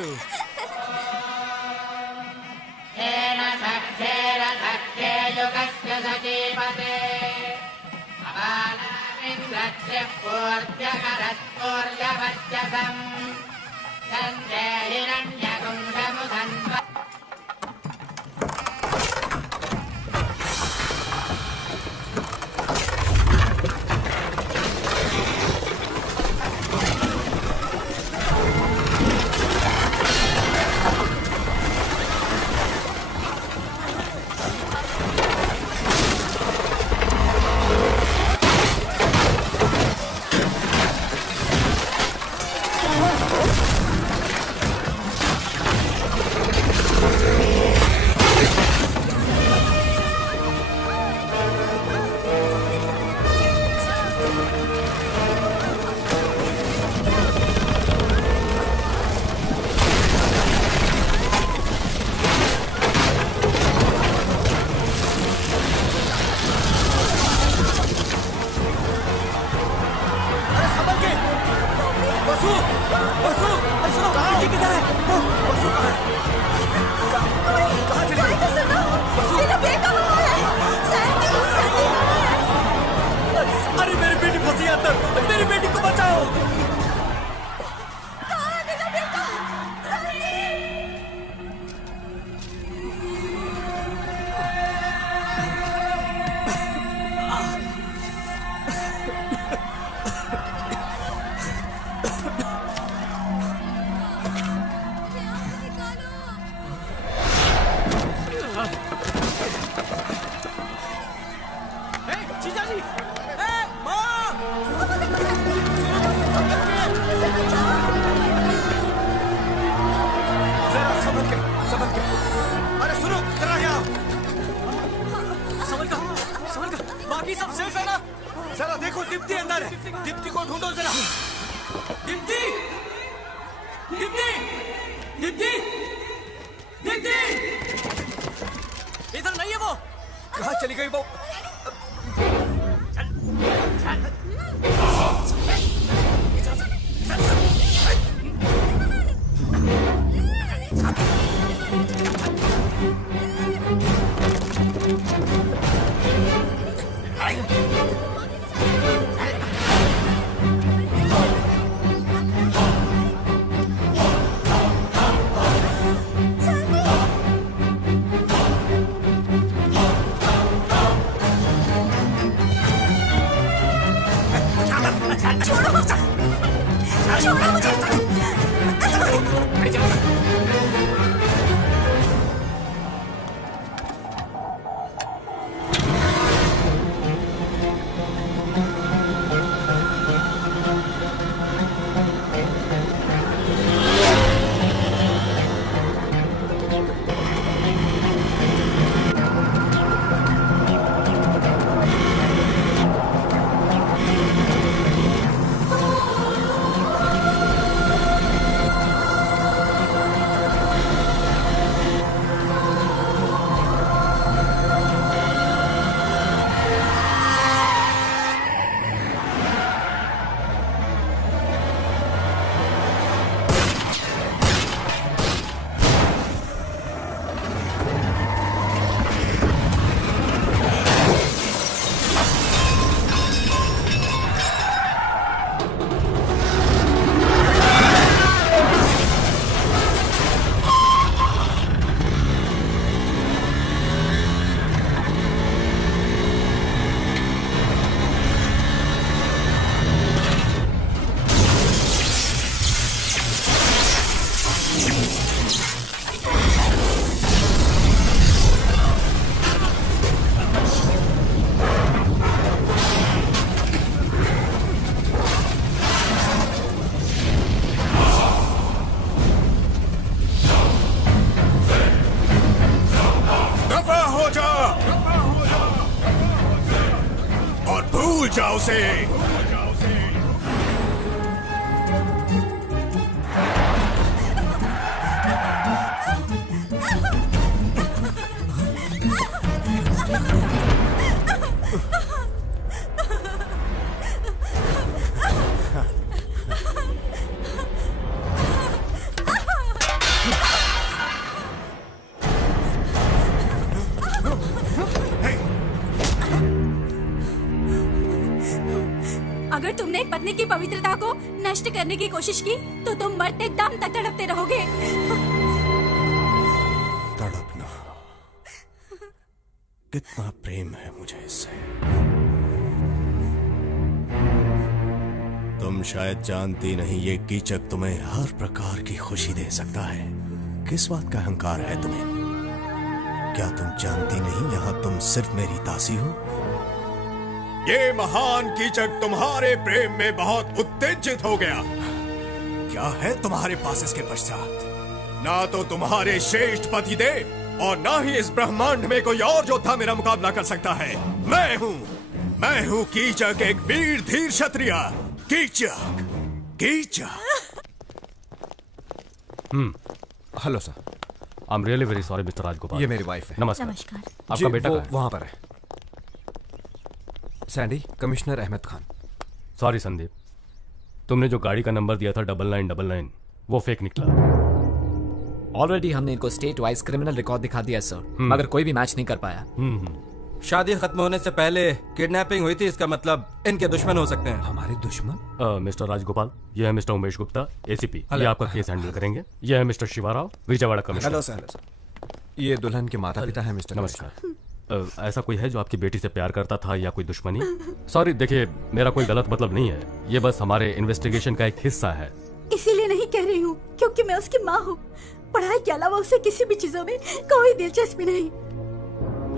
अरे मेरी बेटी फंसी अंदर, मेरी बेटी को बचाओ। दीप्ति! दीप्ति! दीप्ति! इधर नहीं है वो। कहाँ चली गई वो? जाओ से। अगर तुमने एक पत्नी की पवित्रता को नष्ट करने की कोशिश की तो तुम मरते दम तक तड़पते रहोगे। तड़पना, कितना प्रेम है मुझे इससे। तुम शायद जानती नहीं, ये कीचक तुम्हें हर प्रकार की खुशी दे सकता है। किस बात का अहंकार है तुम्हें? क्या तुम जानती नहीं, यहाँ तुम सिर्फ मेरी दासी हो। ये महान कीचक तुम्हारे प्रेम में बहुत उत्तेजित हो गया। क्या है तुम्हारे पास इसके पश्चात? ना तो तुम्हारे श्रेष्ठ पति देव और ना ही इस ब्रह्मांड में कोई और योद्धा मेरा मुकाबला कर सकता है। मैं हूँ कीचक, एक वीर धीर क्षत्रिय। Keechak, Keechak. Hello sir. I am really very sorry mister Rajgopal. ये मेरी वाइफ है। नमस्कार। आपका बेटा कहाँ है? वहां पर है। Sandy, commissioner Ahmad Khan. Sorry Sandeep, तुमने जो गाड़ी का नंबर दिया था 9999 वो फेक निकला। ऑलरेडी हमने इनको स्टेट वाइज क्रिमिनल रिकॉर्ड दिखा दिया सर, मगर कोई भी मैच नहीं कर पाया। शादी खत्म होने से पहले किडनैपिंग हुई थी, इसका मतलब इनके दुश्मन हो सकते हैं। हमारे दुश्मन? मिस्टर राजगोपाल, ये है मिस्टर उमेश गुप्ता, एसीपी। ये आपका केस हैंडल करेंगे। ये है mister Shivarao, Vijayawada commissioner. Hello sir. ये दुल्हन के माता पिता है मिस्टर। नमस्कार। ऐसा कोई है जो आपकी बेटी से प्यार करता था या कोई दुश्मनी? सॉरी, देखिए मेरा कोई गलत मतलब नहीं है, ये बस हमारे इन्वेस्टिगेशन का एक हिस्सा है। इसीलिए नहीं कह रही हूँ क्योंकि मैं उसकी माँ हूँ। पढ़ाई के अलावा उसे किसी भी चीजों में कोई दिलचस्पी नहीं।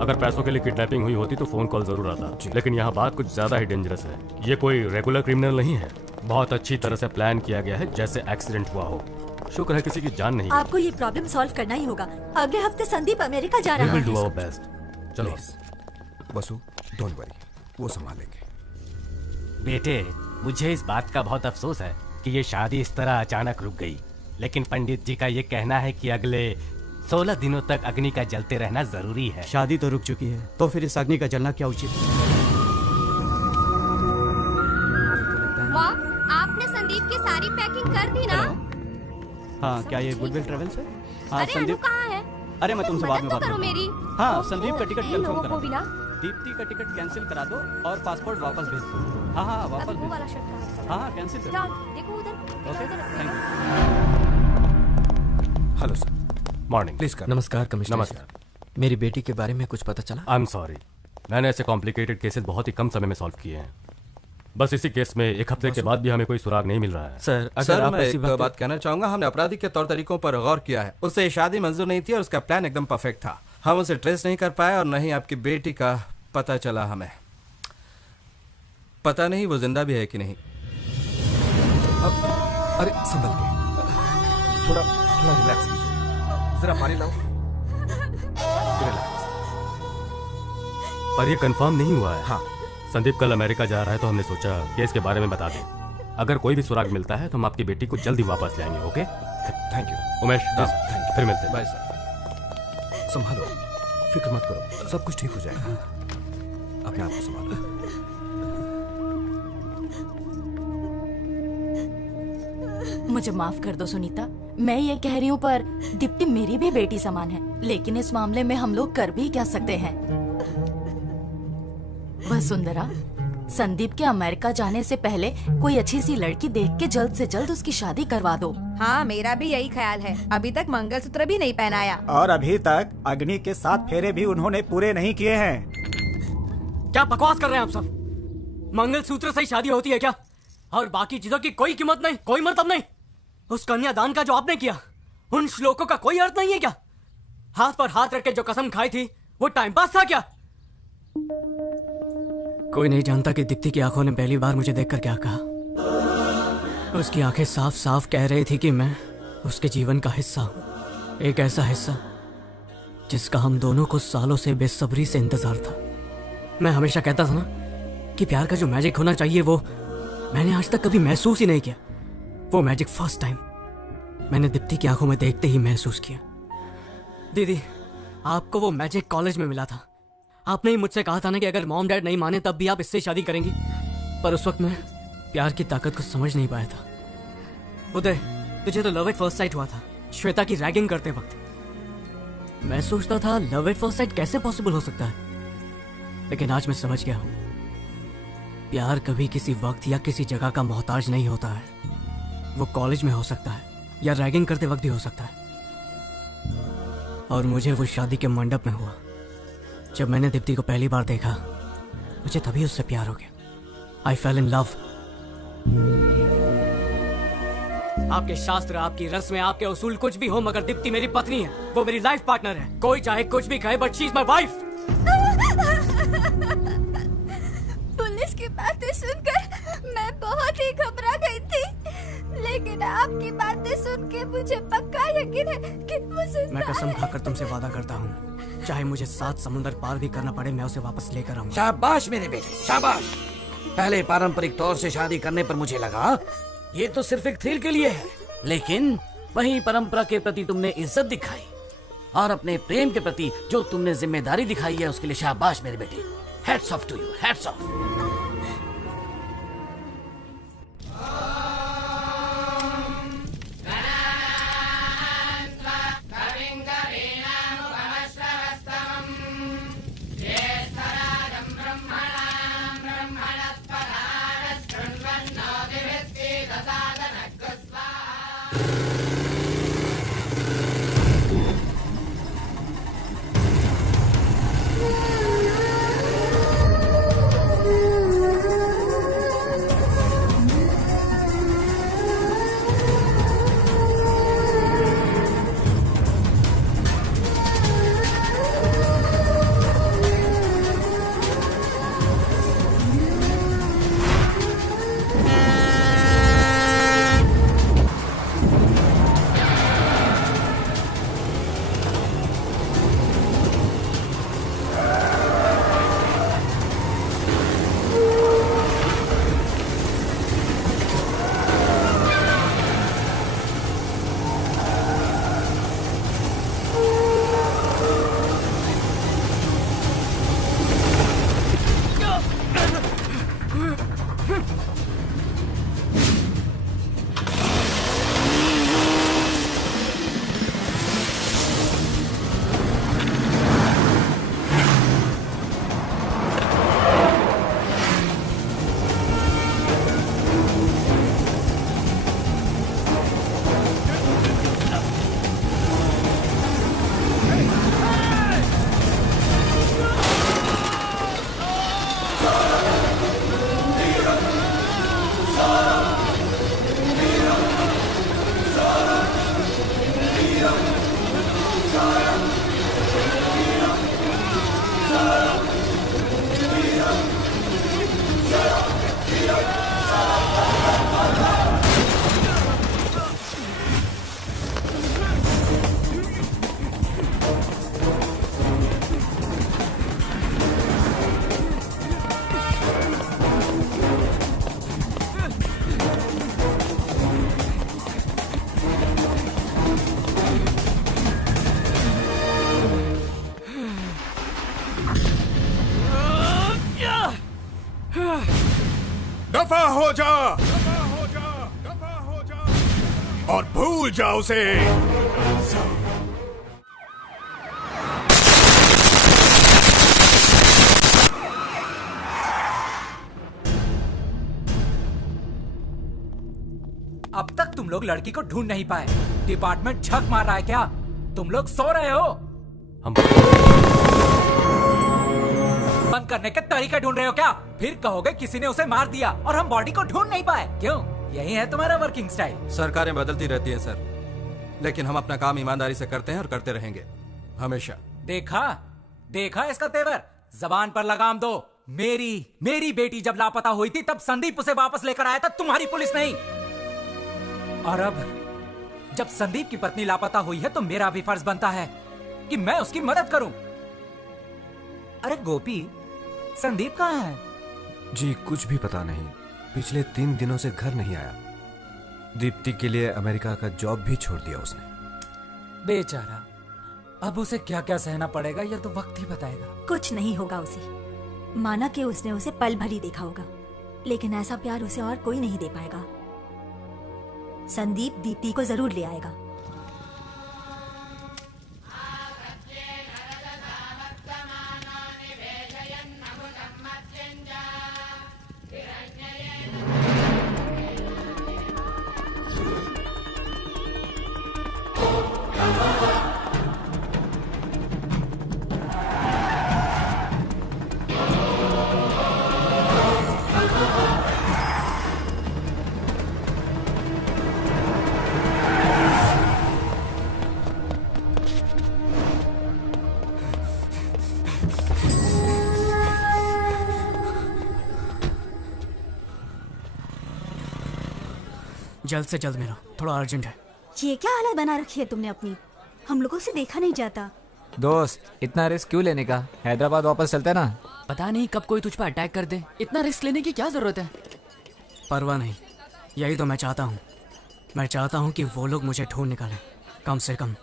अगर पैसों के लिए किडनैपिंग हुई होती तो फोन कॉल जरूर आता, लेकिन यहाँ बात कुछ ज्यादा ही डेंजरस है। ये कोई रेगुलर क्रिमिनल नहीं है, बहुत अच्छी तरह से प्लान किया गया है, जैसे एक्सीडेंट हुआ हो। शुक्र है किसी की जान नहीं। आपको ये प्रॉब्लम सॉल्व करना ही होगा। अगले हफ्ते संदीप अमेरिका जा रहा है। Do our best. चलो वसु, डोंट वरी, वो संभालेंगे। बेटे, मुझे इस बात का बहुत अफसोस है कि ये शादी इस तरह अचानक रुक गई। लेकिन पंडित जी का ये कहना है कि अगले 16 दिनों तक अग्नि का जलते रहना जरूरी है। शादी तो रुक चुकी है, तो फिर इस अग्नि का जलना क्या उचित? मॉम, आपने संदीप की सारी पैकिंग कर दी ना? हाँ, क्या ये गुडविल ट्रेवल्स है? हाँ, अरे अनु कहाँ है? अरे मैं तुमसे बाद में बात करो करूंगा। मेरी। हाँ, संदीप का टिकट कंफर्म करा भी ना? दो। दीप्ति का टिकट कैंसिल करा दो और पासपोर्ट वापस भेज दो। हाँ हाँ, वापस भेज दो। हाँ, कैंसिल कर दो। देखो उधर। Okay, thank hello sir. Morning. Please कर। नमस्कार कमिश्नर। नमस्कार। मेरी बेटी के बारे में कुछ पता चला? आई एम सॉरी, मैंने ऐसे कॉम्प्लिकेटेड केसेस बहुत ही कम समय में सॉल्व किए हैं। बस इसी केस में 1 हफ्ते के बाद भी हमें कोई सुराग नहीं मिल रहा है। सर, अगर आप मैं एक बात कहना चाहूंगा, हमने अपराधी के तौर तरीकों पर गौर किया है। उससे शादी मंजूर नहीं थी और उसका प्लान एकदम परफेक्ट था। हम उसे ट्रेस नहीं कर पाए और नहीं आपकी बेटी का पता चला हमें। पता नहीं वो जिंदा भी है कि नहीं। अरे संभल के, थोड़ा रिलैक्स कीजिए। जरा पानी लाओ। रिलैक्स। पर ये कंफर्म नहीं हुआ है। हाँ, संदीप कल अमेरिका जा रहा है, तो हमने सोचा केस के बारे में बता दें। अगर कोई भी सुराग मिलता है तो हम आपकी बेटी को जल्दी वापस ले आएंगे। Okay, thank you Umesh. जी सर, थैंक यू। फिर मिलते हैं। Bye sir. संभालो, फिक्र मत करो, सब कुछ ठीक हो जाएगा। अपने आप को संभालो। मुझे माफ कर दो सुनीता, मैं ये कह रही हूँ पर दीप्ति मेरी भी बेटी समान है। लेकिन इस मामले में हम लोग कर भी क्या सकते हैं? वसुंधरा, संदीप के अमेरिका जाने से पहले कोई अच्छी सी लड़की देख के जल्द से जल्द उसकी शादी करवा दो। हाँ, मेरा भी यही ख्याल है। अभी तक मंगलसूत्र भी नहीं पहनाया और अभी तक अग्नि के 7 फेरे भी उन्होंने पूरे नहीं किए हैं। क्या बकवास कर रहे हैं आप सब? मंगलसूत्र से ही शादी होती है क्या? और बाकी चीजों की कोई कीमत नहीं, कोई मतलब नहीं? उस कन्यादान का जो आपने किया, उन श्लोकों का कोई अर्थ नहीं है क्या? हाथ पर हाथ रख के जो कसम खाई थी, वो टाइम पास था क्या? कोई नहीं जानता कि दीप्ति की आंखों ने पहली बार मुझे देखकर क्या कहा। उसकी आंखें साफ साफ कह रही थी कि मैं उसके जीवन का हिस्सा हूं। एक ऐसा हिस्सा जिसका हम दोनों को सालों से बेसब्री से इंतजार था। मैं हमेशा कहता था ना कि प्यार का जो मैजिक होना चाहिए वो मैंने आज तक कभी महसूस ही नहीं किया। वो मैजिक फर्स्ट टाइम मैंने दीप्ति की आंखों में देखते ही महसूस किया। दीदी, आपको वो मैजिक कॉलेज में मिला था। आपने ही मुझसे कहा था ना कि अगर मॉम डैड नहीं माने तब भी आप इससे शादी करेंगी। पर उस वक्त मैं प्यार की ताकत को समझ नहीं पाया था। उदय, तुझे तो लव एट फर्स्ट साइट हुआ था श्वेता की रैगिंग करते वक्त। मैं सोचता था लव एट फर्स्ट साइट कैसे पॉसिबल हो सकता है, लेकिन आज मैं समझ गया हूं। प्यार कभी किसी वक्त या किसी जगह का मोहताज नहीं होता है। वो कॉलेज में हो सकता है या रैगिंग करते वक्त भी हो सकता है। और मुझे वो शादी के मंडप में हुआ। जब मैंने दीप्ति को पहली बार देखा, मुझे तभी उससे प्यार हो गया। आई फेल इन लव। आपके शास्त्र, आपकी रस्में, आपके उसूल कुछ भी हो, मगर दीप्ति मेरी पत्नी है। वो मेरी लाइफ पार्टनर है। कोई चाहे कुछ भी कहे, but she is my wife. Police की बातें सुनकर मैं बहुत ही घबरा गई थी, लेकिन आपकी बातें सुन के मुझे पक्का यकीन है कि वो जिंदा मैं कसम है। खाकर तुमसे वादा करता हूँ, चाहे मुझे 7 समुंदर पार भी करना पड़े, मैं उसे वापस लेकर आऊंगा। शाबाश मेरे बेटे, शाबाश। पहले पारंपरिक तौर से शादी करने पर मुझे लगा ये तो सिर्फ एक थ्रिल के लिए है, लेकिन वही परंपरा के प्रति तुमने इज्जत दिखाई और अपने प्रेम के प्रति जो तुमने जिम्मेदारी दिखाई है उसके लिए शाबाश मेरे बेटे। Hats off to you, hats off. जा, दफा हो जा, दफा हो जा और भूल जा उसे। अब तक तुम लोग लड़की को ढूंढ नहीं पाए। डिपार्टमेंट छक मार रहा है क्या? तुम लोग सो रहे हो? हम बंद करने के तरीके ढूंढ रहे हो क्या? फिर कहोगे किसी ने उसे मार दिया और हम बॉडी को ढूंढ नहीं पाए। क्यों? यही है तुम्हारा वर्किंग स्टाइल? सरकारें बदलती रहती हैं सर, लेकिन हम अपना काम ईमानदारी से करते हैं और करते रहेंगे हमेशा। देखा देखा इसका तेवर। जबान पर लगाम दो। मेरी बेटी जब लापता हुई थी तब संदीप उसे वापस लेकर आया था, तुम्हारी पुलिस नहीं। और अब जब संदीप की पत्नी लापता हुई है तो मेरा भी फर्ज बनता है कि मैं उसकी मदद करूं। अरे गोपी, संदीप कहाँ है? जी कुछ भी पता नहीं, पिछले 3 दिनों से घर नहीं आया। दीप्ति के लिए अमेरिका का जॉब भी छोड़ दिया उसने। बेचारा, अब उसे क्या क्या सहना पड़ेगा ये तो वक्त ही बताएगा। कुछ नहीं होगा उसे। माना कि उसने उसे पल भर ही देखा होगा, लेकिन ऐसा प्यार उसे और कोई नहीं दे पाएगा। संदीप दीप्ति को जरूर ले आएगा। जल्द से जल्द मिलो, थोड़ा अर्जेंट है। ये क्या हालत बना रखी है तुमने अपनी? हम लोगों से देखा नहीं जाता। दोस्त, इतना रिस्क क्यों लेने का? हैदराबाद वापस चलते ना। पता नहीं कब कोई तुझ पर अटैक कर दे, इतना रिस्क लेने की क्या जरूरत है? परवाह नहीं, यही तो मैं चाहता हूँ। मैं चाहता हूँ कि वो लोग मुझे ढूंढ निकालें। कम से कम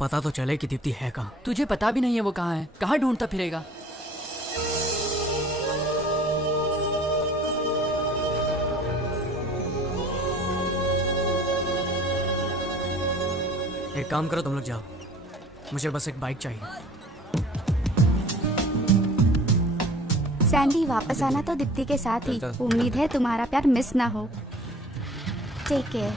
पता तो चले कि दीप्ति है कहाँ। तुझे पता भी नहीं है वो कहाँ है, कहाँ ढूंढता फिरेगा? एक काम करो, तुम लोग जाओ, मुझे बस एक बाइक चाहिए। सैंडी, वापस आना तो दीप्ति के साथ ही। उम्मीद है तुम्हारा प्यार मिस ना हो। Take care.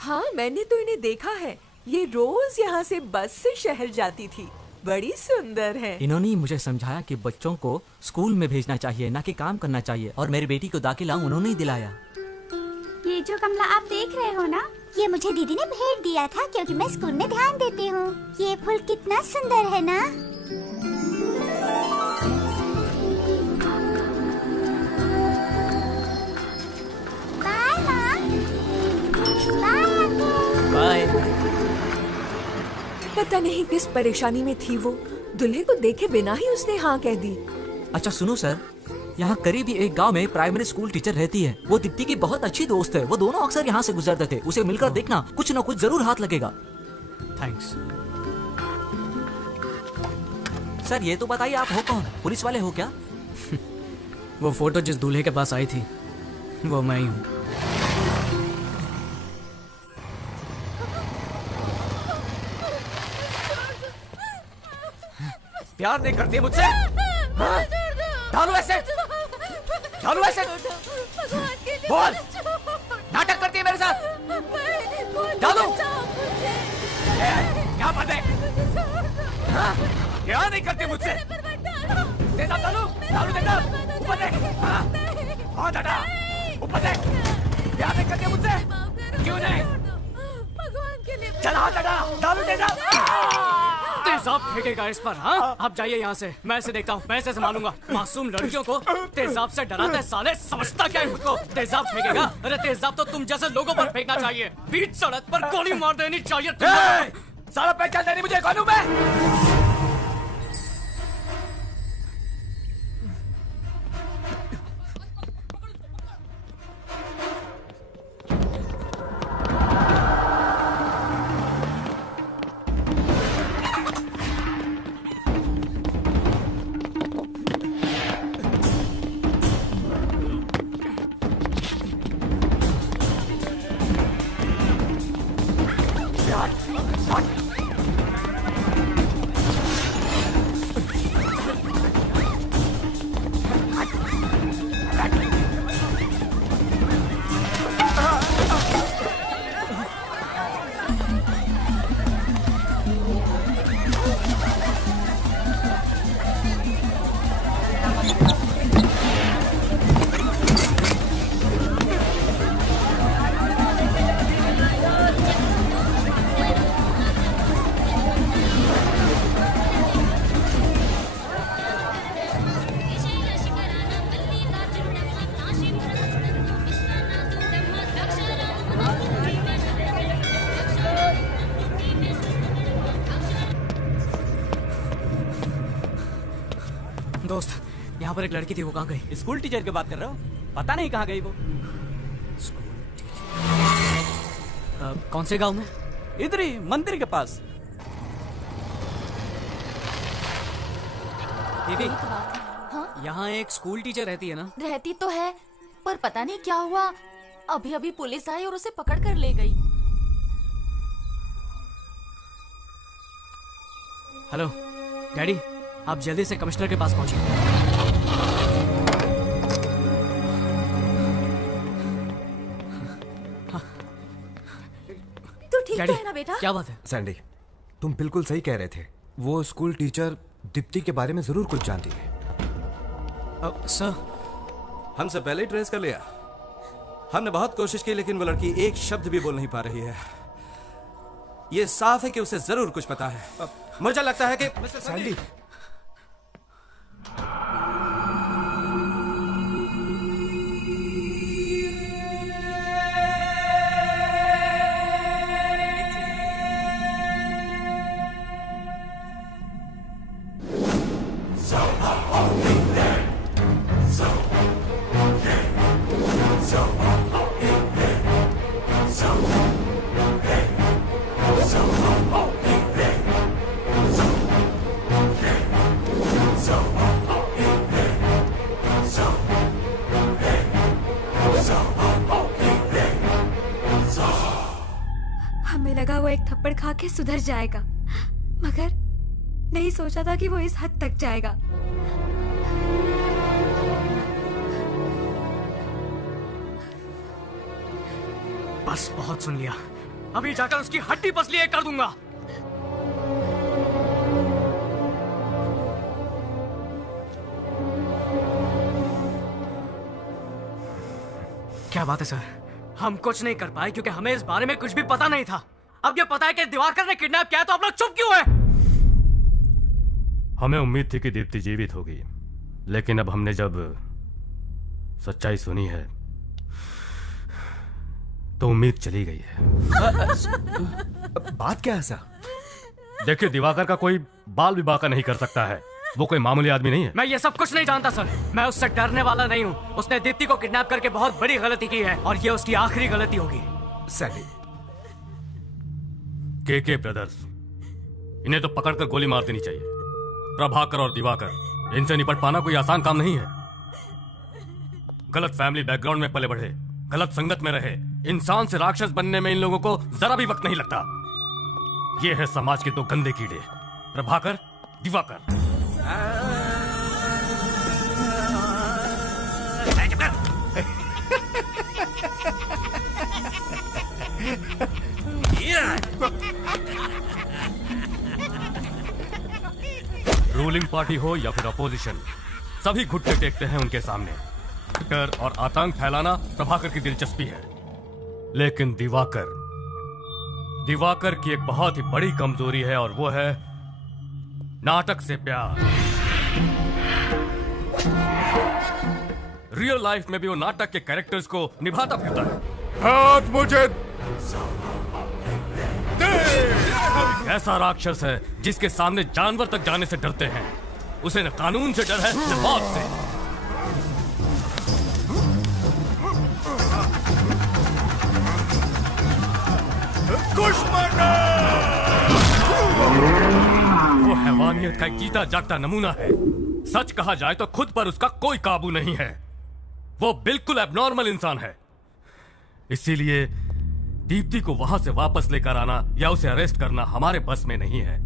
हाँ, मैंने तो इन्हें देखा है। ये रोज यहाँ से बस से शहर जाती थी। बड़ी सुंदर है। इन्होंने मुझे समझाया कि बच्चों को स्कूल में भेजना चाहिए, ना कि काम करना चाहिए, और मेरी बेटी को दाखिला उन्होंने ही दिलाया। ये जो कमला आप देख रहे हो ना, ये मुझे दीदी ने भेंट दिया था क्योंकि मैं स्कूल में ध्यान देती हूँ। ये फूल कितना सुंदर है ना? बाय माँ। बाय। पता नहीं किस परेशानी में थी वो। दूल्हे को देखे बिना ही उसने हाँ कह दी। अच्छा सुनो सर, यहाँ करीब ही एक गांव में प्राइमरी स्कूल टीचर रहती है। वो दीप्ति की बहुत अच्छी दोस्त है। वो दोनों अक्सर यहाँ से गुजरते थे। उसे मिलकर देखना, कुछ न कुछ जरूर हाथ लगेगा। थैंक्स। सर ये तो बताइए, आप हो कौन? पुलिस वाले हो क्या? वो फोटो जिस दूल्हे के पास आई थी वो मैं ही हूँ। प्यार नहीं करती मुझसे? हाँ? डालो ऐसे, डालो ऐसे। बोल, नाटक करती है मेरे साथ। डालो, यहाँ पर देख। हाँ? प्यार नहीं करती मुझसे? तेजा डालो, डालो तेजा, ऊपर देख। हाँ दादा, ऊपर देख। प्यार नहीं करती मुझसे? क्यों नहीं? चला दादा, डालो तेजा। तेजाब फेंकेगा इस पर? हाँ, आप जाइए यहाँ से। मैं इसे देखता हूँ, मैं इसे संभालूंगा। मासूम लड़कियों को तेजाब से डराता है साले, समझता क्या है खुद को? तेजाब फेंकेगा? अरे तेजाब तो तुम जैसे लोगों पर फेंकना चाहिए। बीच सड़क पर गोली मार देनी चाहिए तुम्हें। साला पहचान देनी मुझे कौन हूँ मैं? पर एक लड़की थी, वो कहाँ गई? स्कूल टीचर की बात कर रहे हो? पता नहीं कहाँ गई वो। कौन से गांव में? इधर ही मंदिर के पास। दीदी, हाँ? यहाँ एक स्कूल टीचर रहती है ना? रहती तो है, पर पता नहीं क्या हुआ, अभी अभी पुलिस आई और उसे पकड़ कर ले गई। हेलो डैडी, आप जल्दी से कमिश्नर के पास पहुंचिए। तू ठीक तो है ना बेटा? क्या बात है? सैंडी, तुम बिल्कुल सही कह रहे थे। वो स्कूल टीचर दीप्ति के बारे में जरूर कुछ जानती है। सर, हमसे पहले ही ट्रेस कर लिया। हमने बहुत कोशिश की, लेकिन वो लड़की एक शब्द भी बोल नहीं पा रही है। ये साफ है कि उसे जरूर कुछ पता है। मुझे लगता है कि मिस्टर सैंडी, हमें लगा वो एक थप्पड़ खा के सुधर जाएगा, मगर नहीं सोचा था कि वो इस हद तक जाएगा। बस बहुत सुन लिया, अभी जाकर उसकी हड्डी पसली एक कर दूंगा। क्या बात है सर? हम कुछ नहीं कर पाए क्योंकि हमें इस बारे में कुछ भी पता नहीं था। अब ये पता है कि दिवाकर ने किडनैप किया, तो आप लोग चुप क्यों हैं? हमें उम्मीद थी कि दीप्ति जीवित होगी, लेकिन अब हमने जब सच्चाई सुनी है तो उम्मीद चली गई है। बात क्या है सर? देखिए, दिवाकर का कोई बाल विवाह का नहीं कर सकता है। वो कोई मामूली आदमी नहीं है। मैं ये सब कुछ नहीं जानता सर। मैं उससे डरने वाला नहीं हूँ। उसने दीप्ति को किडनैप करके बहुत बड़ी गलती की है और ये उसकी आखिरी गलती होगी। सैंडी, के ब्रदर्स, इन्हें तो पकड़कर गोली मार देनी चाहिए। प्रभाकर और दिवाकर, इनसे निपट पाना कोई आसान काम नहीं है। गलत फैमिली बैकग्राउंड में पले बढ़े, गलत संगत में रहे, इंसान से राक्षस बनने में इन लोगों को जरा भी वक्त नहीं लगता। ये है समाज के दो गंदे कीड़े, प्रभाकर, दिवाकर। रूलिंग पार्टी हो या फिर अपोजिशन, सभी घुटने टेकते हैं उनके सामने। डर और आतंक फैलाना प्रभाकर की दिलचस्पी है, लेकिन दिवाकर की एक बहुत ही बड़ी कमजोरी है और वो है नाटक से प्यार। रियल लाइफ में भी वो नाटक के कैरेक्टर्स को निभाता फिरता है। हाथ मुझे ऐसा राक्षस है जिसके सामने जानवर तक जाने से डरते हैं। उसे न कानून से डर है न मौत से। वो हैवानियत का जीता जागता नमूना है। सच कहा जाए तो खुद पर उसका कोई काबू नहीं है। वो बिल्कुल एबनॉर्मल इंसान है। इसीलिए दीप्ति को वहां से वापस लेकर आना या उसे अरेस्ट करना हमारे बस में नहीं है।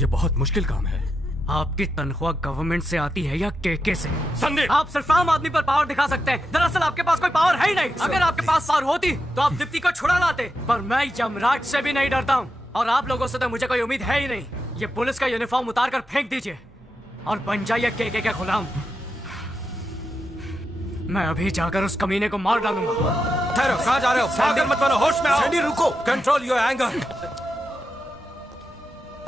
ये बहुत मुश्किल काम है। आपकी तनख्वाह गवर्नमेंट से आती है या केके से? संदीप, आप सिर्फ आम आदमी पर पावर दिखा सकते हैं। दरअसल आपके पास कोई पावर है ही नहीं। अगर आपके पास पावर होती तो आप दीप्ति को छुड़ा लाते, पर मैं यमराज से भी नहीं डरता हूँ और आप लोगों से तो मुझे कोई उम्मीद है ही नहीं। ये पुलिस का यूनिफॉर्म उतार कर फेंक दीजिए और बन जाइए केके के गुलाम। मैं अभी जाकर उस कमीने को मार डालूंगा। ठहरो, कहाँ जा रहे हो? पागल मत बनो, होश में आओ। सैंडी, रुको। Control your anger.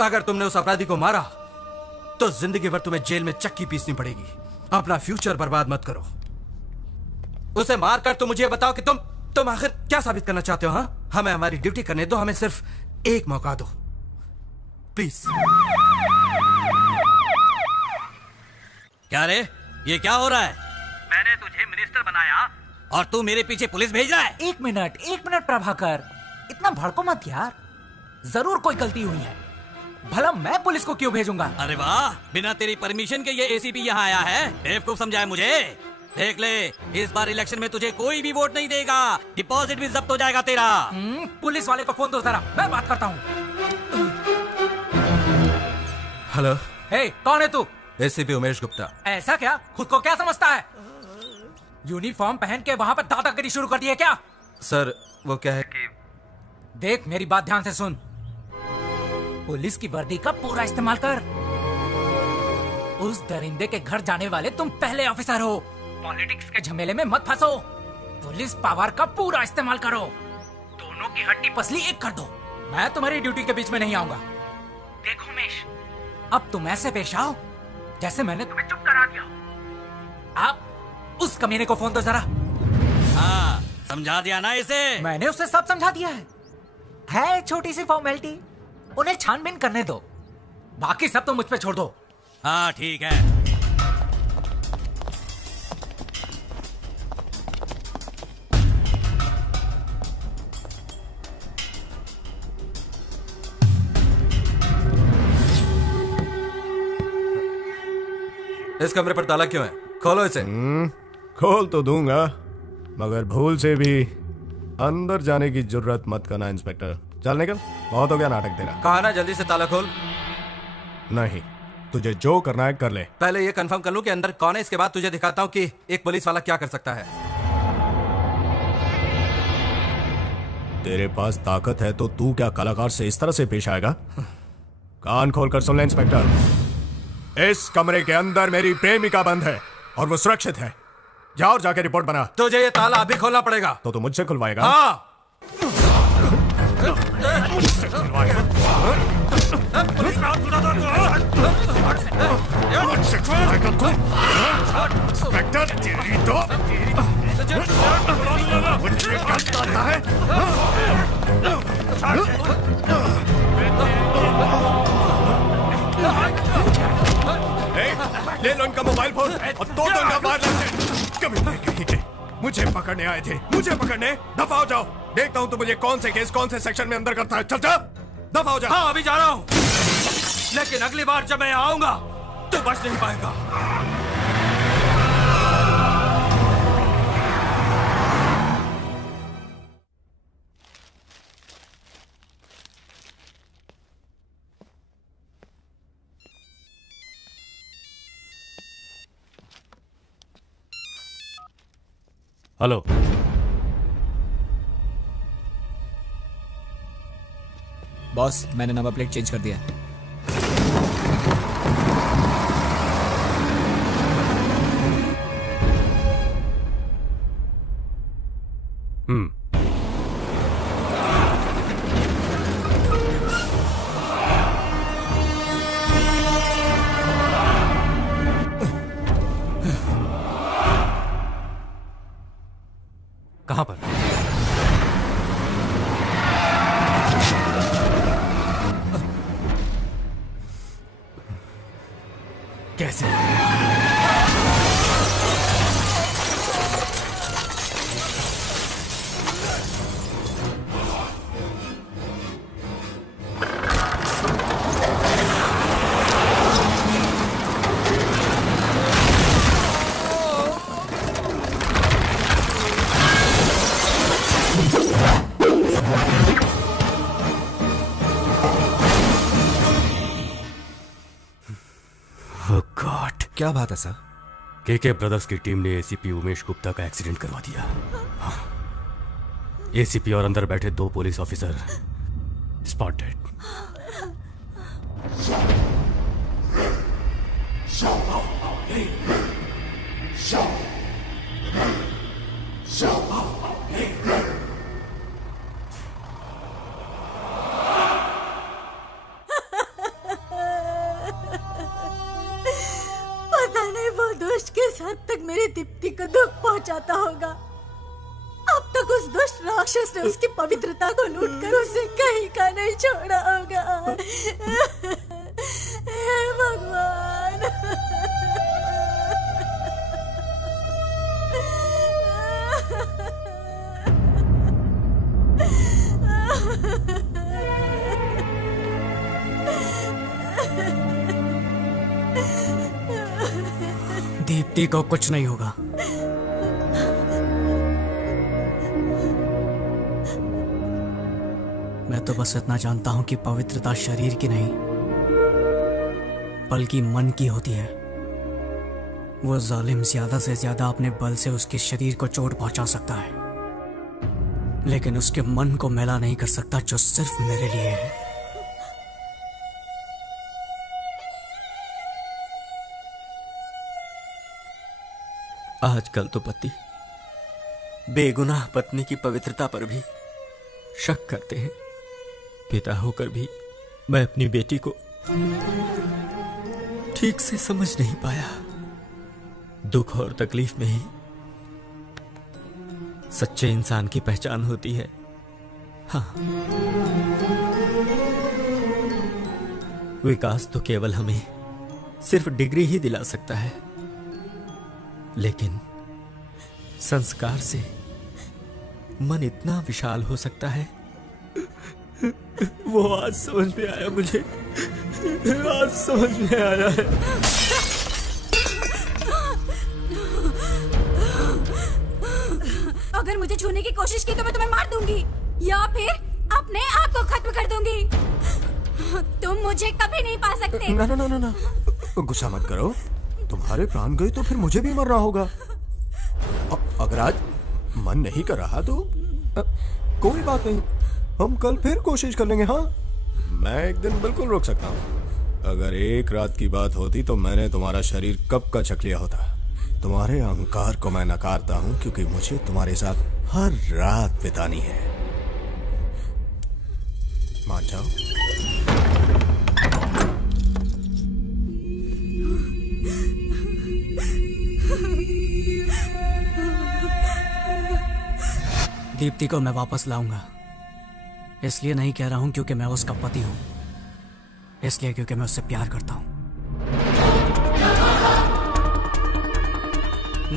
अगर तुमने उस अपराधी को मारा तो जिंदगी भर तुम्हें जेल में चक्की पीसनी पड़ेगी। अपना फ्यूचर बर्बाद मत करो। उसे मारकर तुम मुझे बताओ कि तुम आखिर क्या साबित करना चाहते हो? हाँ, हमें हमारी ड्यूटी करने दो। हमें सिर्फ एक मौका दो, प्लीज। क्या रे, ये क्या हो रहा है? मैंने तुझे मिनिस्टर बनाया और तू मेरे पीछे पुलिस भेज रहा है? एक मिनट प्रभाकर, इतना भड़को मत यार। जरूर कोई गलती हुई है, भला मैं पुलिस को क्यों भेजूंगा? अरे वाह, बिना तेरी परमिशन के ये एसीपी यहाँ आया है। बेवकूफ समझाया मुझे। देख ले, इस बार इलेक्शन में तुझे कोई भी वोट नहीं देगा, डिपॉजिट भी जब्त हो जाएगा तेरा। पुलिस वाले को फोन दो जरा, मैं बात करता हूँ। हेलो। हे, कौन है तू? एसीपी उमेश गुप्ता। ऐसा क्या? खुद को क्या समझता है? यूनिफॉर्म पहन के वहाँ पर दादागिरी शुरू कर दी है क्या? सर वो क्या है कि देख, मेरी बात ध्यान से सुन। पुलिस की वर्दी का पूरा इस्तेमाल कर। उस दरिंदे के घर जाने वाले तुम पहले ऑफिसर हो। पॉलिटिक्स के झमेले में मत फंसो। पुलिस पावर का पूरा इस्तेमाल करो। दोनों की हड्डी पसली एक कर दो। मैं तुम्हारी ड्यूटी के बीच में नहीं आऊंगा। देखो उमेश, अब तुम ऐसे पेश आओ जैसे मैंने तुम्हें चुप करा दिया हो। आप उस कमीने को फोन दो जरा। हाँ, समझा दिया ना इसे? मैंने उसे सब समझा दिया है छोटी सी फॉर्मेलिटी। उन्हें छानबीन करने दो, बाकी सब तो मुझ पे छोड़ दो। हाँ ठीक है। इस कमरे पर ताला क्यों है? खोलो इसे। खोल तो दूंगा, मगर भूल से भी अंदर जाने की जरूरत मत करना इंस्पेक्टर। चल निकल, बहुत हो गया नाटक तेरा। कहा ना जल्दी से ताला खोल। नहीं, तुझे जो करना है कर ले। पहले ये कंफर्म कर लूं कि अंदर कौन है, इसके बाद तुझे दिखाता हूं कि एक पुलिस वाला क्या कर सकता है। तेरे पास ताकत है तो तू क्या कलाकार से इस तरह से पेश आएगा? कान खोल कर सुन ले इंस्पेक्टर, इस कमरे के अंदर मेरी प्रेमिका बंद है और वो सुरक्षित है। जा और जाके रिपोर्ट बना। तुझे ये ताला अभी खोलना पड़ेगा। तो तू मुझसे खुलवाएगा? हाँ। तेरी तो मुझे गलत आता है। ले लो इनका मोबाइल फोन और दो इनका वायरलेस। कभी नहीं कहीं मुझे पकड़ने आए थे, मुझे पकड़ने। दफा हो जाओ, देखता हूँ तो मुझे कौन से केस कौन से सेक्शन में अंदर करता है। चल जा, दफा हो जा। हाँ अभी जा रहा हूँ, लेकिन अगली बार जब मैं आऊंगा तो बच नहीं पाएगा। हेलो, बॉस, मैंने नंबर प्लेट चेंज कर दिया है। कहां पर? कैसे? क्या बात है सर? केके ब्रदर्स की टीम ने एसीपी उमेश गुप्ता का एक्सीडेंट करवा दिया। हाँ। एसीपी और अंदर बैठे 2 पुलिस ऑफिसर स्पॉट डेड। किस हद तक मेरी दीप्ति को दुख पहुंचाता होगा। अब तक उस दुष्ट राक्षस ने उसकी पवित्रता को लूटकर उसे कहीं का नहीं छोड़ा होगा। हे भगवान। दीप्ति को कुछ नहीं होगा। मैं तो बस इतना जानता हूं कि पवित्रता शरीर की नहीं बल्कि मन की होती है। वो जालिम ज्यादा से ज्यादा अपने बल से उसके शरीर को चोट पहुंचा सकता है, लेकिन उसके मन को मैला नहीं कर सकता, जो सिर्फ मेरे लिए है। आजकल तो पति बेगुनाह पत्नी की पवित्रता पर भी शक करते हैं। पिता होकर भी मैं अपनी बेटी को ठीक से समझ नहीं पाया। दुख और तकलीफ में ही सच्चे इंसान की पहचान होती है। हाँ, विकास तो केवल हमें सिर्फ डिग्री ही दिला सकता है, लेकिन संस्कार से मन इतना विशाल हो सकता है। वो आज समझ में आया मुझे, आज समझ में आया है। अगर मुझे छूने की कोशिश की तो मैं तुम्हें मार दूंगी या फिर अपने आप को खत्म कर दूंगी। तुम मुझे कभी नहीं पा सकते। ना ना ना ना ना, गुस्सा मत करो। तुम्हारे प्राण गए तो फिर मुझे भी मरना होगा। अगर आज मन नहीं कर रहा तो कोई बात नहीं, हम कल फिर कोशिश कर लेंगे। हाँ, मैं एक दिन बिल्कुल रोक सकता हूँ। अगर एक रात की बात होती तो मैंने तुम्हारा शरीर कब का चख लिया होता। तुम्हारे अहंकार को मैं नकारता हूँ क्योंकि मुझे तुम्हारे साथ हर रात बितानी है। मान जाओ। दीप्ति को मैं वापस लाऊंगा। इसलिए नहीं कह रहा हूं क्योंकि मैं उसका पति हूं, इसलिए क्योंकि मैं उससे प्यार करता हूं।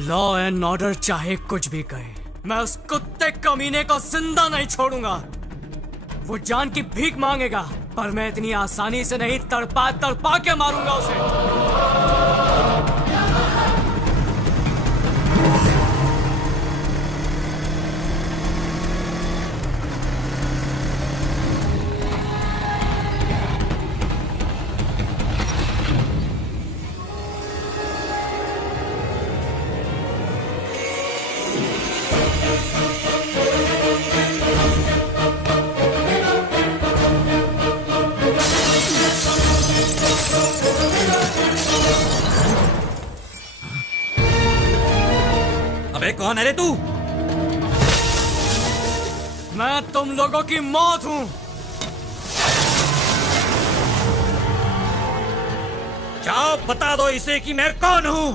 लॉ एंड ऑर्डर चाहे कुछ भी कहे, मैं उस कुत्ते कमीने को जिंदा नहीं छोड़ूंगा। वो जान की भीख मांगेगा, पर मैं इतनी आसानी से नहीं तड़पा तड़पा के मारूंगा उसे। अबे कौन है रे तू? मैं तुम लोगों की मौत हूं। जाओ बता दो इसे कि मैं कौन हूं।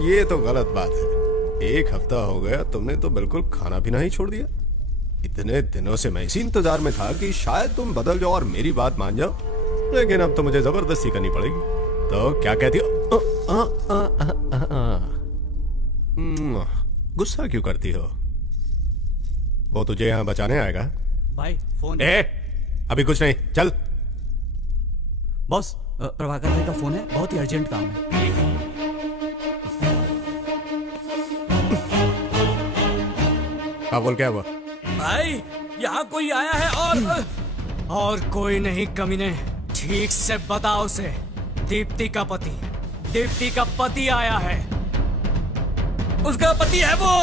ये तो गलत बात है। एक हफ्ता हो गया तुमने तो बिल्कुल खाना पीना ही छोड़ दिया। इतने दिनों से मैं इसी इंतजार में था कि शायद तुम बदल जाओ और मेरी बात मान जाओ, लेकिन अब तो मुझे जबरदस्ती करनी पड़ेगी। तो क्या कहती हो? गुस्सा क्यों करती हो? वो तुझे यहाँ बचाने आएगा? भाई फोन। अभी कुछ नहीं, चल। बॉस, प्रभाकर भाई का फोन है, बहुत ही अर्जेंट काम है। हाँ बोल, क्या हुआ? भाई यहाँ कोई आया है और कोई नहीं कमीने। ठीक से बताओ उसे। दीप्ति का पति आया है। उसका पति है वो।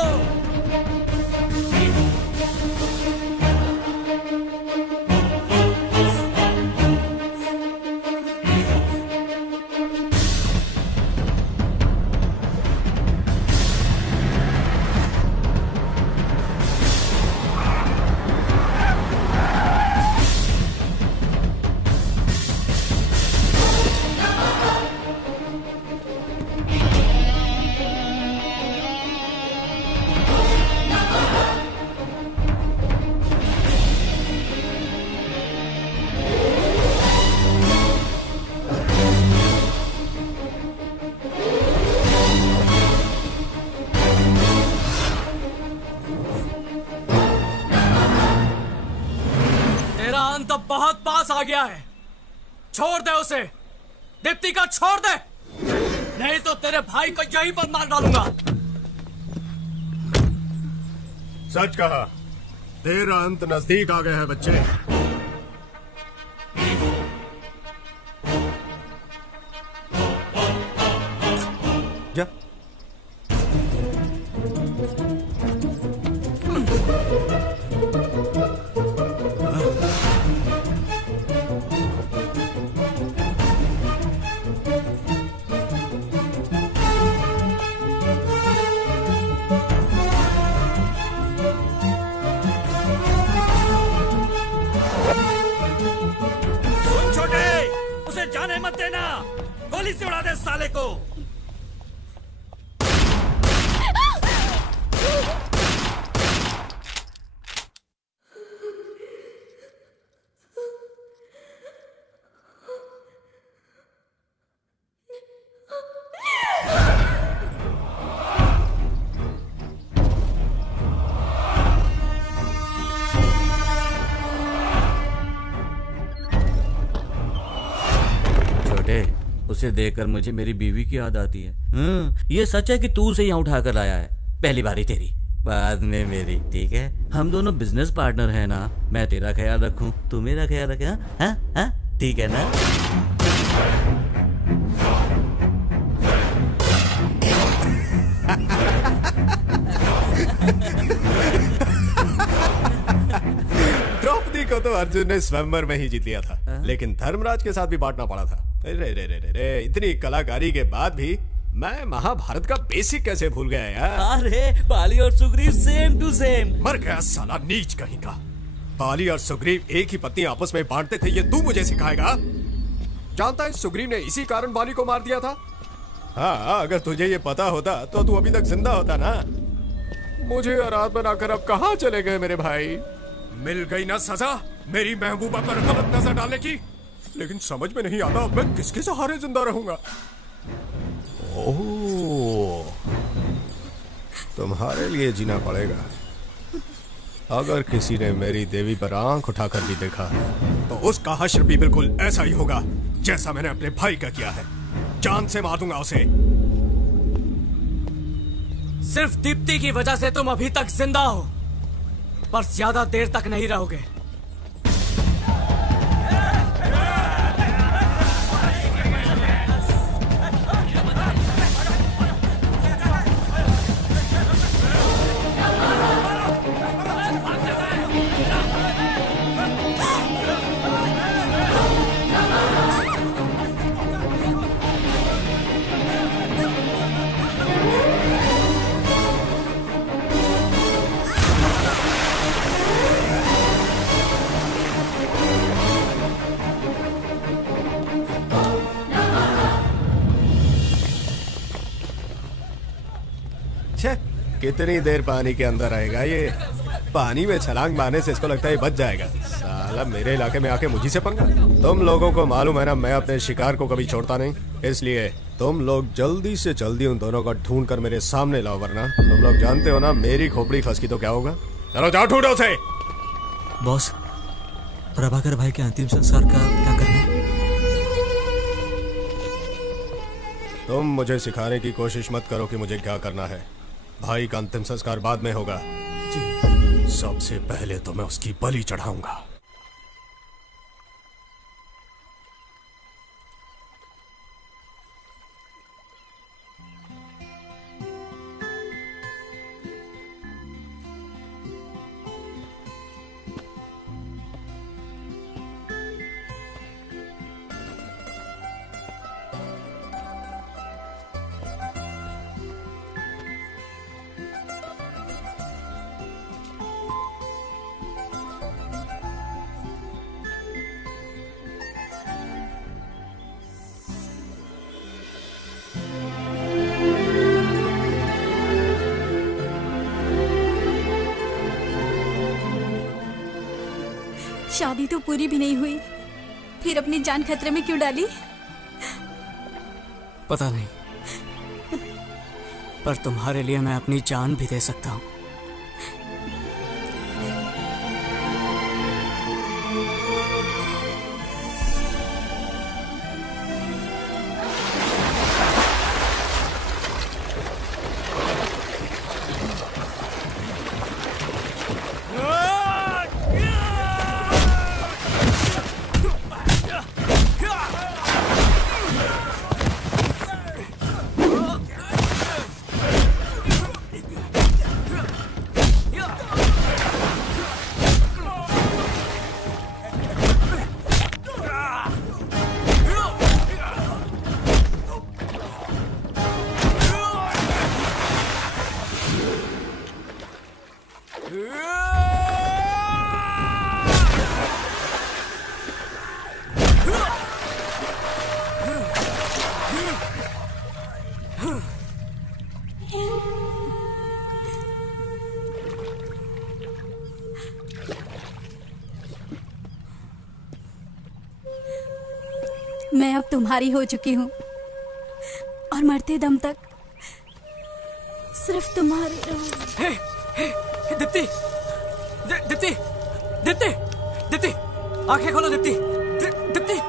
बहुत पास आ गया है। छोड़ दे उसे। दीप्ति का छोड़ दे, नहीं तो तेरे भाई को यहीं पर मार डालूंगा। सच कहा, तेरा अंत नजदीक आ गया है बच्चे। जा। जाने मत देना, गोली से उड़ा दे साले को। उसे देखकर मुझे मेरी बीवी की याद आती है। ये सच है कि तू उसे यहाँ उठा कर लाया है? पहली बारी तेरी, बाद में मेरी, ठीक है? हम दोनों बिजनेस पार्टनर हैं ना। मैं तेरा ख्याल रखूं, तू मेरा ख्याल रखे। हाँ, ठीक है ना? द्रौपदी को तो अर्जुन ने स्वयंवर में ही जीत लिया था, लेकिन धर्मराज के साथ भी बांटना पड़ा था। रे, इतनी कलाकारी के बाद भी मैं महाभारत का बेसिक कैसे भूल गया यार? अरे बाली और सुग्रीव सेम टू सेम। मर गया साला नीच कहीं का। बाली और सुग्रीव एक ही पत्नी आपस में बांटते थे, ये तू मुझे सिखाएगा? जानता है सुग्रीव ने इसी कारण बाली को मार दिया था। हाँ, अगर तुझे ये पता होता तो तू अभी तक जिंदा होता ना। मुझे आराध बनाकर अब कहाँ चले गए मेरे भाई? मिल गई ना सजा मेरी महबूबा पर गलत नजर डालने की। लेकिन समझ में नहीं आता मैं किसके सहारे जिंदा रहूंगा। ओह, तुम्हारे लिए जीना पड़ेगा। अगर किसी ने मेरी देवी पर आंख उठाकर भी देखा तो उसका हश्र भी बिल्कुल ऐसा ही होगा जैसा मैंने अपने भाई का किया है। जान से मार दूंगा उसे। सिर्फ दीप्ति की वजह से तुम अभी तक जिंदा हो, पर ज्यादा देर तक नहीं रहोगे। कितनी देर पानी के अंदर रहेगा ये? पानी में छलांग मारने से इसको लगता है बच जाएगा। साला मेरे इलाके में आके मुझी से पंगा। तुम लोगों को मालूम है ना, मैं अपने शिकार को कभी छोड़ता नहीं। इसलिए तुम लोग जल्दी से जल्दी उन दोनों को ढूंढ कर मेरे सामने लाओ, वरना तुम लोग जानते हो ना मेरी खोपड़ी फंस की तो क्या होगा। चलो जाओ ढूंढो उसे। बॉस, प्रभाकर भाई के अंतिम संस्कार का क्या करना है? तुम मुझे सिखाने की कोशिश मत करो कि मुझे क्या करना है। भाई का अंतिम संस्कार बाद में होगा। सबसे पहले तो मैं उसकी बलि चढ़ाऊंगा। शादी तो पूरी भी नहीं हुई, फिर अपनी जान खतरे में क्यों डाली? पता नहीं, पर तुम्हारे लिए मैं अपनी जान भी दे सकता हूँ। मैं अब तुम्हारी हो चुकी हूँ और मरते दम तक सिर्फ तुम्हारी रहूंगी। दीप्ति, दीप्ति, दीप्ति, दीप्ति, आंखें खोलो दीप्ति, दीप्ति।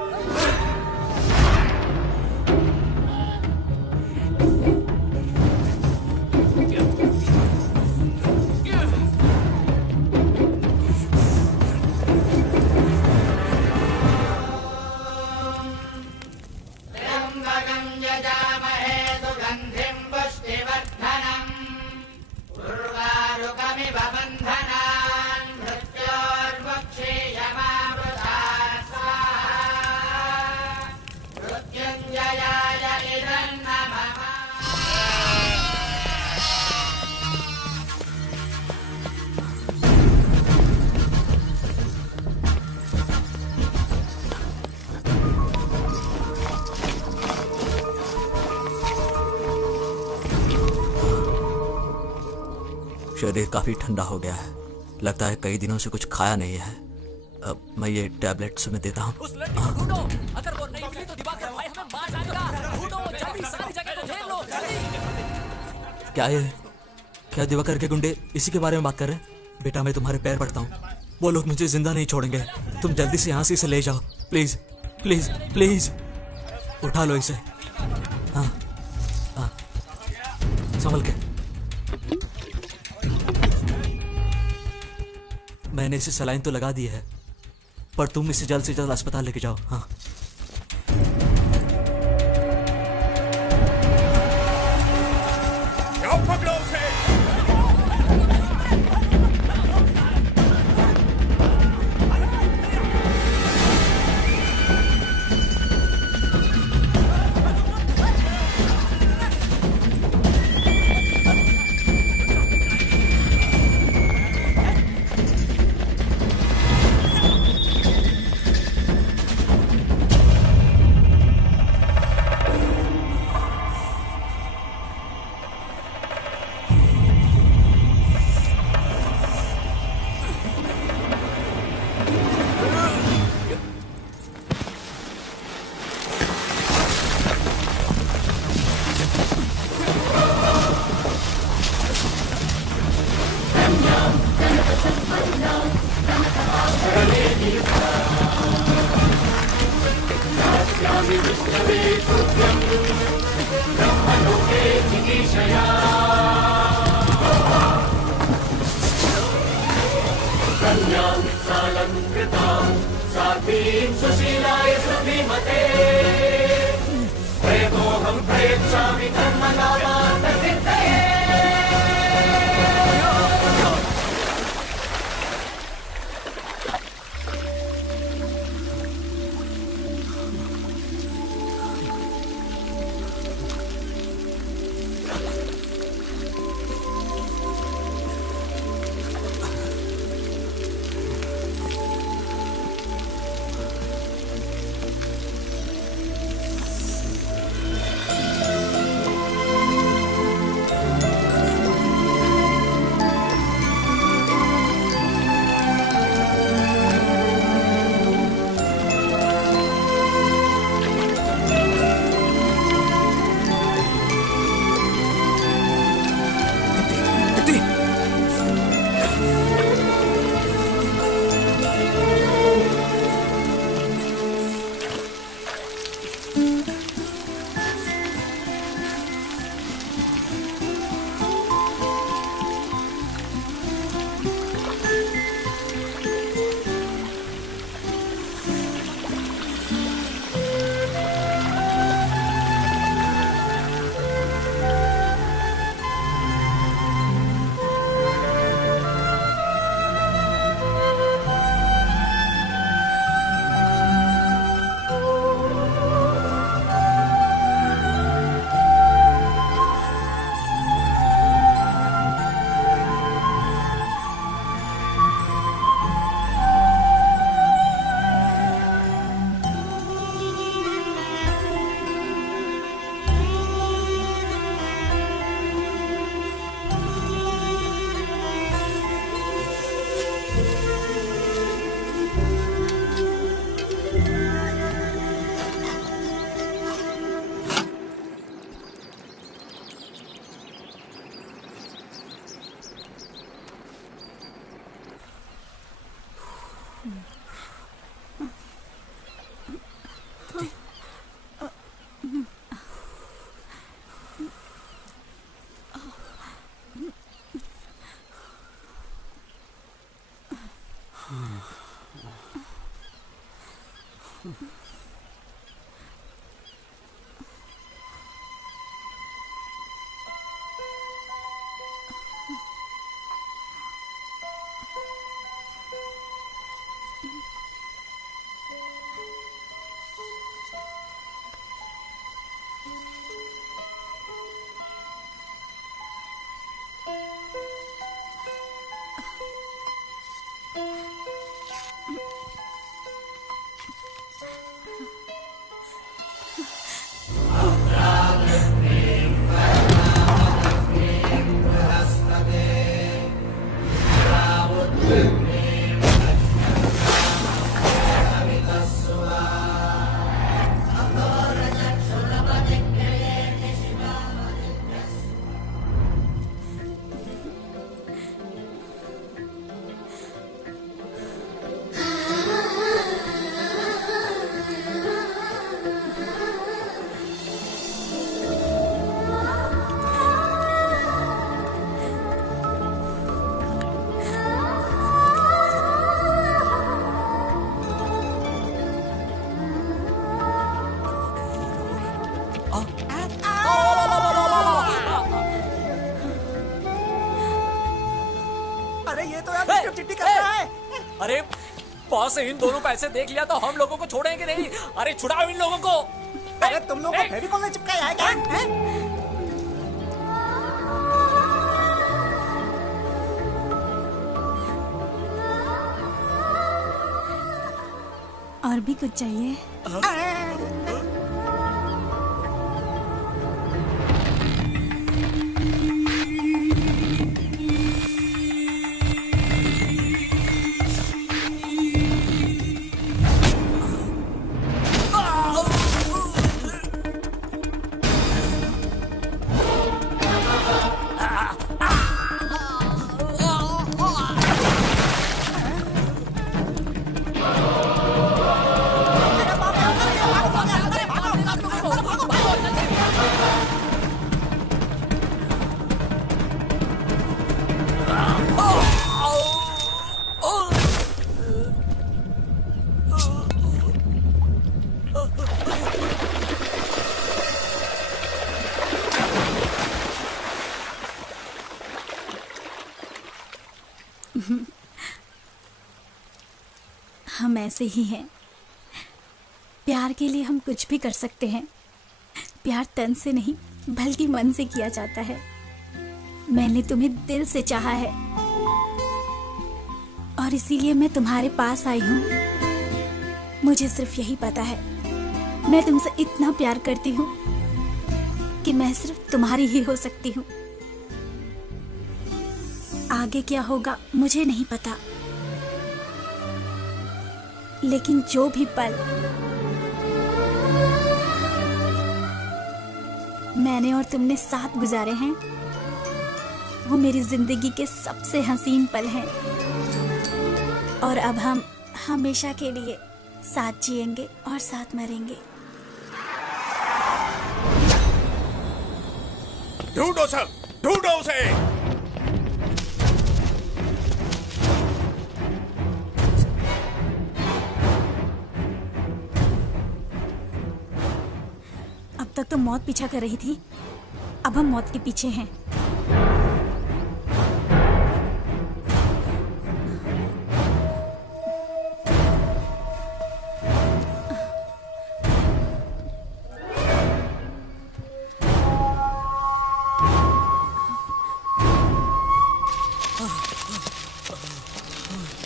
शरीर काफी ठंडा हो गया है, लगता है कई दिनों से कुछ खाया नहीं है। अब मैं ये टैबलेट तुम्हें देता हूँ। अगर वो नहीं मिली तो दिवाकर भाई हमें मार डालेगा। ढूंढो जल्दी, सारी जगह को घेर लो जल्दी। क्या ये, क्या दिवाकर के गुंडे इसी के बारे में बात कर रहे हैं? बेटा मैं तुम्हारे पैर पड़ता हूँ, वो लोग मुझे जिंदा नहीं छोड़ेंगे। तुम जल्दी से यहाँ से इसे ले जाओ, प्लीज प्लीज प्लीज। उठा लो इसे। हाँ हाँ, संभल के। मैंने इसे सलाइन तो लगा दी है, पर तुम इसे जल्द से जल्द अस्पताल लेके जाओ। हाँ पकड़ो उसे। कन्यां सालंकृतां सात्वीं सुशीलाय श्रुतिमते प्रेमोऽहं प्रयच्छामि कर्मकामार्थसिद्धये। अरे बॉस इन दोनों को ऐसे देख लिया तो हम लोगों को छोड़ेंगे नहीं। अरे छुड़ाओ इन लोगों को। अरे तुम लोगों को फेविकॉल में चिपकाया है क्या? और भी कुछ चाहिए? हम ऐसे ही हैं। प्यार के लिए हम कुछ भी कर सकते हैं। प्यार तन से नहीं बल्कि मन से किया जाता है। मैंने तुम्हें दिल से चाहा है और इसीलिए मैं तुम्हारे पास आई हूँ। मुझे सिर्फ यही पता है, मैं तुमसे इतना प्यार करती हूँ कि मैं सिर्फ तुम्हारी ही हो सकती हूँ। आगे क्या होगा मुझे नहीं पता, लेकिन जो भी पल मैंने और तुमने साथ गुजारे हैं वो मेरी जिंदगी के सबसे हसीन पल हैं। और अब हम हमेशा के लिए साथ जिएंगे और साथ मरेंगे। ढूंढो सब, ढूंढो उसे। अब तक तो मौत पीछा कर रही थी, अब हम मौत के पीछे हैं।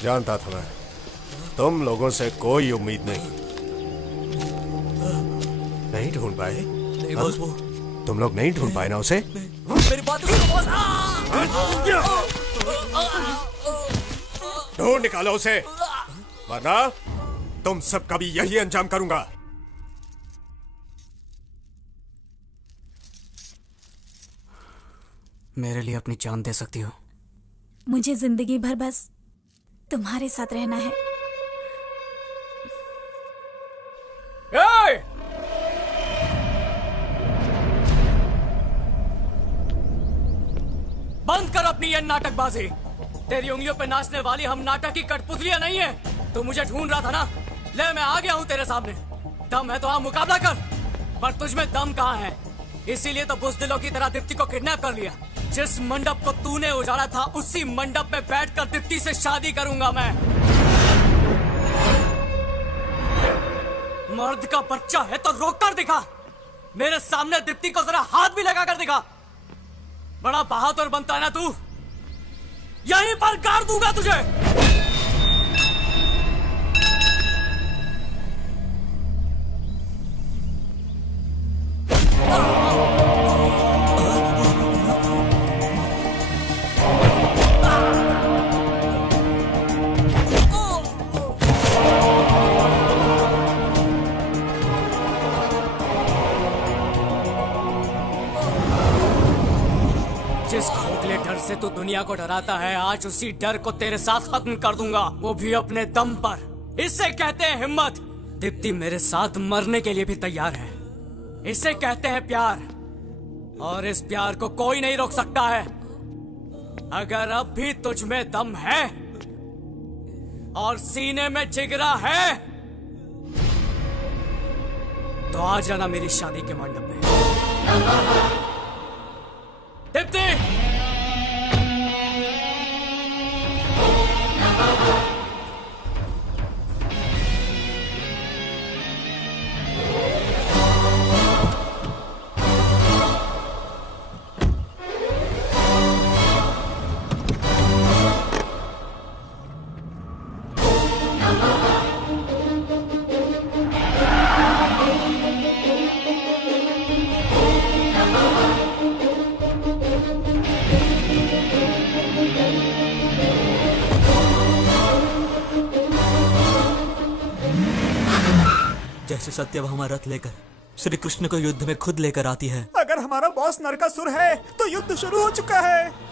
जानता था मैं, तुम लोगों से कोई उम्मीद नहीं। नहीं ढूंढ पाए? नहीं बॉस, वो तुम लोग नहीं ढूंढ पाए ना उसे? मेरी बात सुनो बॉस। ढूंढ निकालो उसे, वरना तुम सबका भी यही अंजाम करूंगा। मेरे लिए अपनी जान दे सकती हो। मुझे जिंदगी भर बस तुम्हारे साथ रहना है। बंद कर अपनी ये नाटकबाजी। तेरी उंगलियों पे नाचने वाली हम नाटक की कठपुतलियां नहीं है। तू मुझे ढूंढ रहा था ना, ले मैं आ गया हूँ तेरे सामने। दम है तो हाँ मुकाबला कर, पर तुझमें दम कहाँ है? इसीलिए तो बुज़दिलों की तरह दीप्ति को किडनैप कर लिया। जिस मंडप को तूने उजाड़ा था उसी मंडप में बैठकर दीप्ति से शादी करूंगा मैं। मर्द का बच्चा है तो रोक कर दिखा। मेरे सामने दीप्ति को जरा हाथ भी लगा कर दिखा। बड़ा बहादुर बनता है ना तू, यहीं पर गाड़ दूंगा तुझे। जिस खोखले डर से तू दुनिया को डराता है, आज उसी डर को तेरे साथ खत्म कर दूंगा, वो भी अपने दम पर। इसे कहते हैं हिम्मत। दीप्ति मेरे साथ मरने के लिए भी तैयार है। इसे कहते हैं प्यार, और इस प्यार को कोई नहीं रोक सकता है। अगर अब भी तुझ में दम है और सीने में जिगरा है तो आ जाना मेरी शादी के मंडप में। दीप्ति! जैसे सत्यभामा रथ लेकर श्री कृष्ण को युद्ध में खुद लेकर आती है। अगर हमारा बॉस नरकासुर है तो युद्ध शुरू हो चुका है।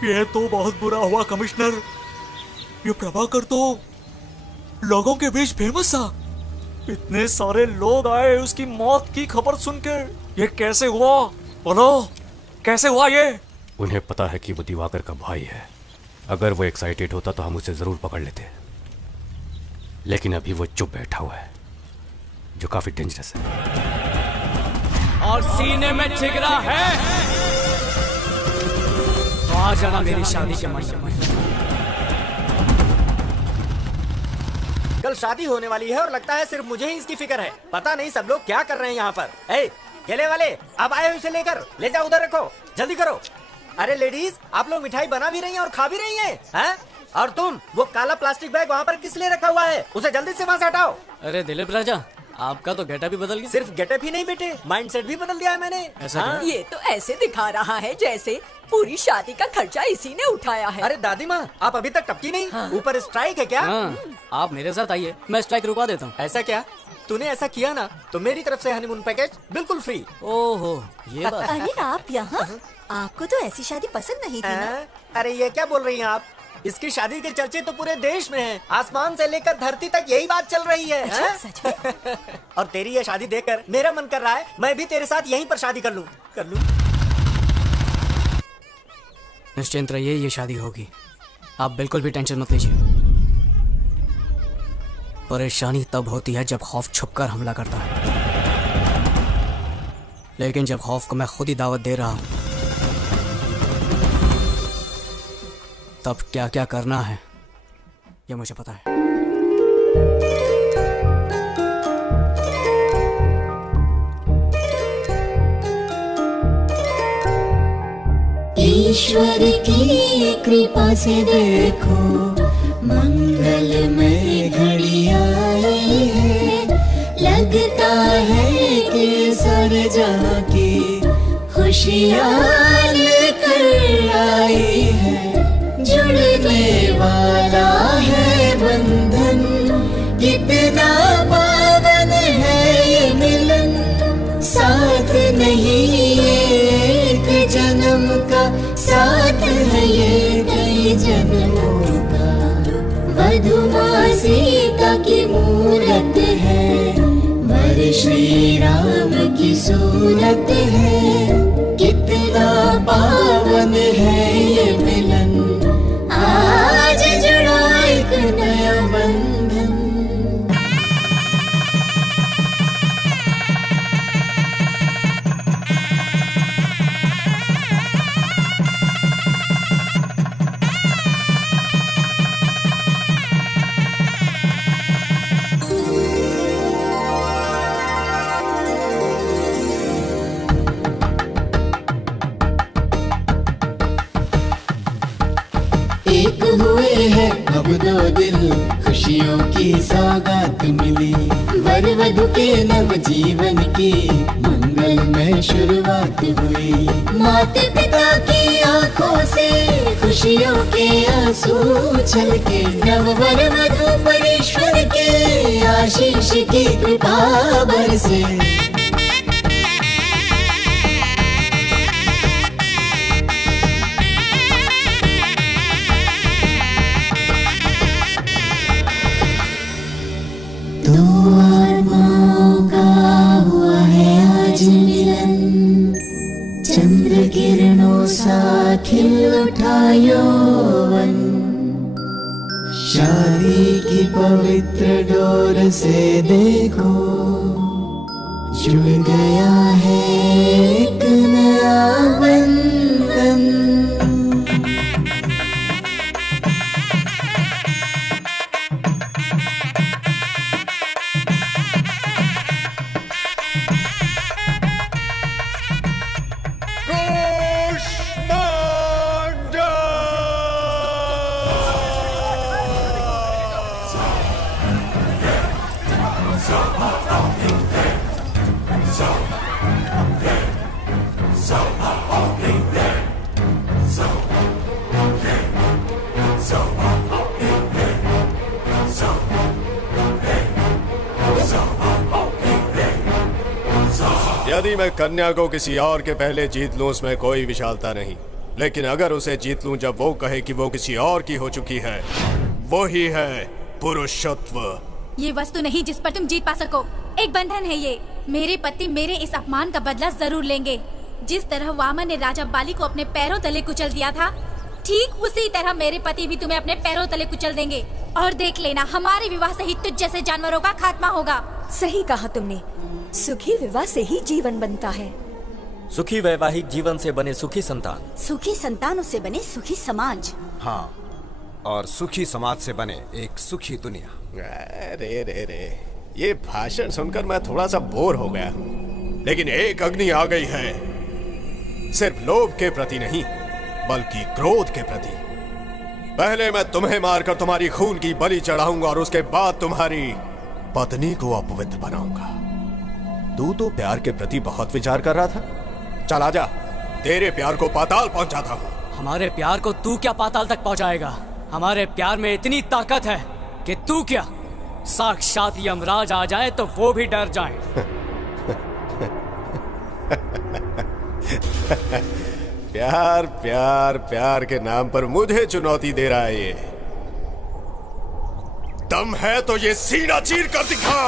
ये तो बहुत बुरा हुआ कमिश्नर। ये प्रभाकर तो लोगों के बीच फेमस था, इतने सारे लोग आए उसकी मौत की खबर सुनकर। ये कैसे हुआ? बोलो, कैसे हुआ ये? उन्हें पता है कि वो दिवाकर का भाई है। अगर वो एक्साइटेड होता तो हम उसे जरूर पकड़ लेते, लेकिन अभी वो चुप बैठा हुआ है, जो काफी डेंजरस है। और सीने में जिगरा है तो आ जाना मेरी शादी के मंडप में। कल शादी होने वाली है और लगता है सिर्फ मुझे ही इसकी फिक्र है। पता नहीं सब लोग क्या कर रहे हैं यहाँ पर। ए, केले वाले, अब आए हो इसे लेकर, ले जाओ उधर रखो, जल्दी करो। अरे लेडीज, आप लोग मिठाई बना भी रही हैं और खा भी रही हैं, हैं? और तुम वो काला प्लास्टिक बैग वहाँ पर किस लिए रखा हुआ है? उसे जल्दी से वहाँ से हटाओ। अरे दिलीप राजा, आपका तो गेटअप भी बदल गया। सिर्फ गेटअप ही नहीं बेटे, माइंडसेट भी बदल दिया है मैंने। ऐसा हाँ? ये तो ऐसे दिखा रहा है जैसे पूरी शादी का खर्चा इसी ने उठाया है। अरे दादी माँ, आप अभी तक टपकी नहीं? हाँ। ऊपर स्ट्राइक है क्या? हाँ, आप मेरे साथ आइए, मैं स्ट्राइक रुकवा देता हूँ। ऐसा क्या? तूने ऐसा किया ना तो मेरी तरफ से हनीमून पैकेज बिल्कुल फ्री। ओहो, ये बात। अरे आप यहाँ? आपको तो ऐसी शादी पसंद नहीं थी ना? अरे ये क्या बोल रही हैं आप? इसकी शादी के चर्चे तो पूरे देश में हैं। आसमान से लेकर धरती तक यही बात चल रही है। अच्छा, सच में? और तेरी ये शादी देखकर मेरा मन कर रहा है मैं भी तेरे साथ यहीं पर शादी कर लूं। निश्चिंत रहिए, ये शादी होगी। आप बिल्कुल भी टेंशन मत लीजिए। परेशानी तब होती है जब खौफ छुपकर हमला करता है, लेकिन जब खौफ को मैं खुद ही दावत दे रहा हूं तब क्या क्या करना है ये मुझे पता है। ईश्वर की कृपा से देखो मंगलमय घड़ी आई है। लगता है कि सारे जहां की खुशियां लेकर आई है। जुड़ने वाला है बंधन, कितना पावन है ये मिलन। साथ नहीं एक जन्म का, साथ है ये कई जन्मों का। वधुमा सीता की मूरत है, वर श्री राम की सूरत है। कितना पावन है ये मिलन, आज जुड़ा एक नया बंधन। एक हुए हैं अब दो दिल, खुशियों की सौगात मिली। वर वधु के नव जीवन की मंगलमय शुरुआत हुई। माता पिता की आंखों से खुशियों के आंसू छलके। नव वर वधु परमेश्वर के आशीष की कृपा बरसे। दो आत्माओं का हुआ है आज मिलन। चंद्र किरणों सा खिल उठा यौवन। शादी की पवित्र डोर से देखो जुड़ गया है एक नया बंधन। यदि मैं कन्या को किसी और के पहले जीत लूं उसमें कोई विशालता नहीं, लेकिन अगर उसे जीत लूं जब वो कहे कि वो किसी और की हो चुकी है, वो ही है पुरुषत्व। ये वस्तु नहीं जिस पर तुम जीत पा सको। एक बंधन है ये। मेरे पति मेरे इस अपमान का बदला जरूर लेंगे। जिस तरह वामन ने राजा बाली को अपने पैरों तले कुचल दिया था, ठीक उसी तरह मेरे पति भी तुम्हें अपने पैरों तले कुचल देंगे। और देख लेना, हमारे विवाह से ही तुझ जैसे जानवरों का खात्मा होगा। सही कहा तुमने। सुखी विवाह से ही जीवन बनता है। सुखी वैवाहिक जीवन से बने सुखी संतान, सुखी संतानों से बने सुखी समाज। हाँ, और सुखी समाज से बने एक सुखी दुनिया। रे रे रे, ये भाषण सुनकर मैं थोड़ा सा बोर हो गया हूँ। लेकिन एक अग्नि आ गई है, सिर्फ लोभ के प्रति नहीं बल्कि क्रोध के प्रति। पहले मैं तुम्हें मारकर तुम्हारी खून की बलि चढ़ाऊंगा और उसके बाद तुम्हारी पत्नी को अपवित्र बनाऊंगा। तू तो प्यार के प्रति बहुत विचार कर रहा था। चल आजा, तेरे प्यार को पाताल पहुंचाता हूँ। हमारे प्यार को तू क्या पाताल तक पहुंचाएगा? हमारे प्यार में इतनी ताकत है कि तू क्या, साक्षात यमराज आ जाए तो वो भी डर जाए। प्यार प्यार प्यार के नाम पर मुझे चुनौती दे रहा है ये। दम है तो ये सीना चीर कर दिखा।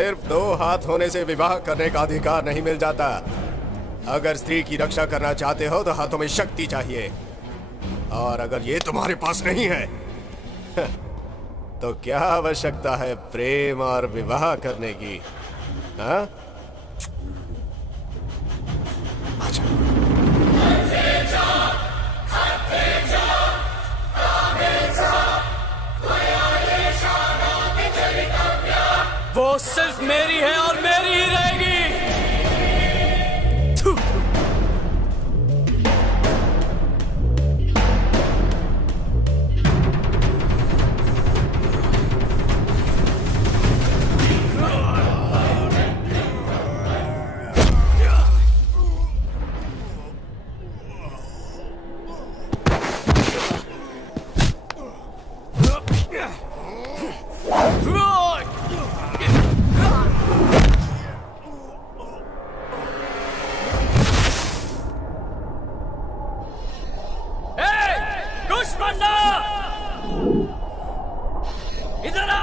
सिर्फ 2 हाथ होने से विवाह करने का अधिकार नहीं मिल जाता। अगर स्त्री की रक्षा करना चाहते हो तो हाथों में शक्ति चाहिए, और अगर ये तुम्हारे पास नहीं है तो क्या आवश्यकता है प्रेम और विवाह करने की? हाँ? वो सिर्फ मेरी है और मेरी ही रहेगी। इधर आ।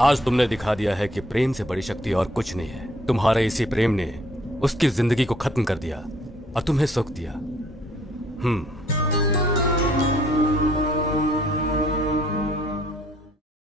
आज तुमने दिखा दिया है कि प्रेम से बड़ी शक्ति और कुछ नहीं है। तुम्हारे इसी प्रेम ने उसकी जिंदगी को खत्म कर दिया और तुम्हें सुख दिया।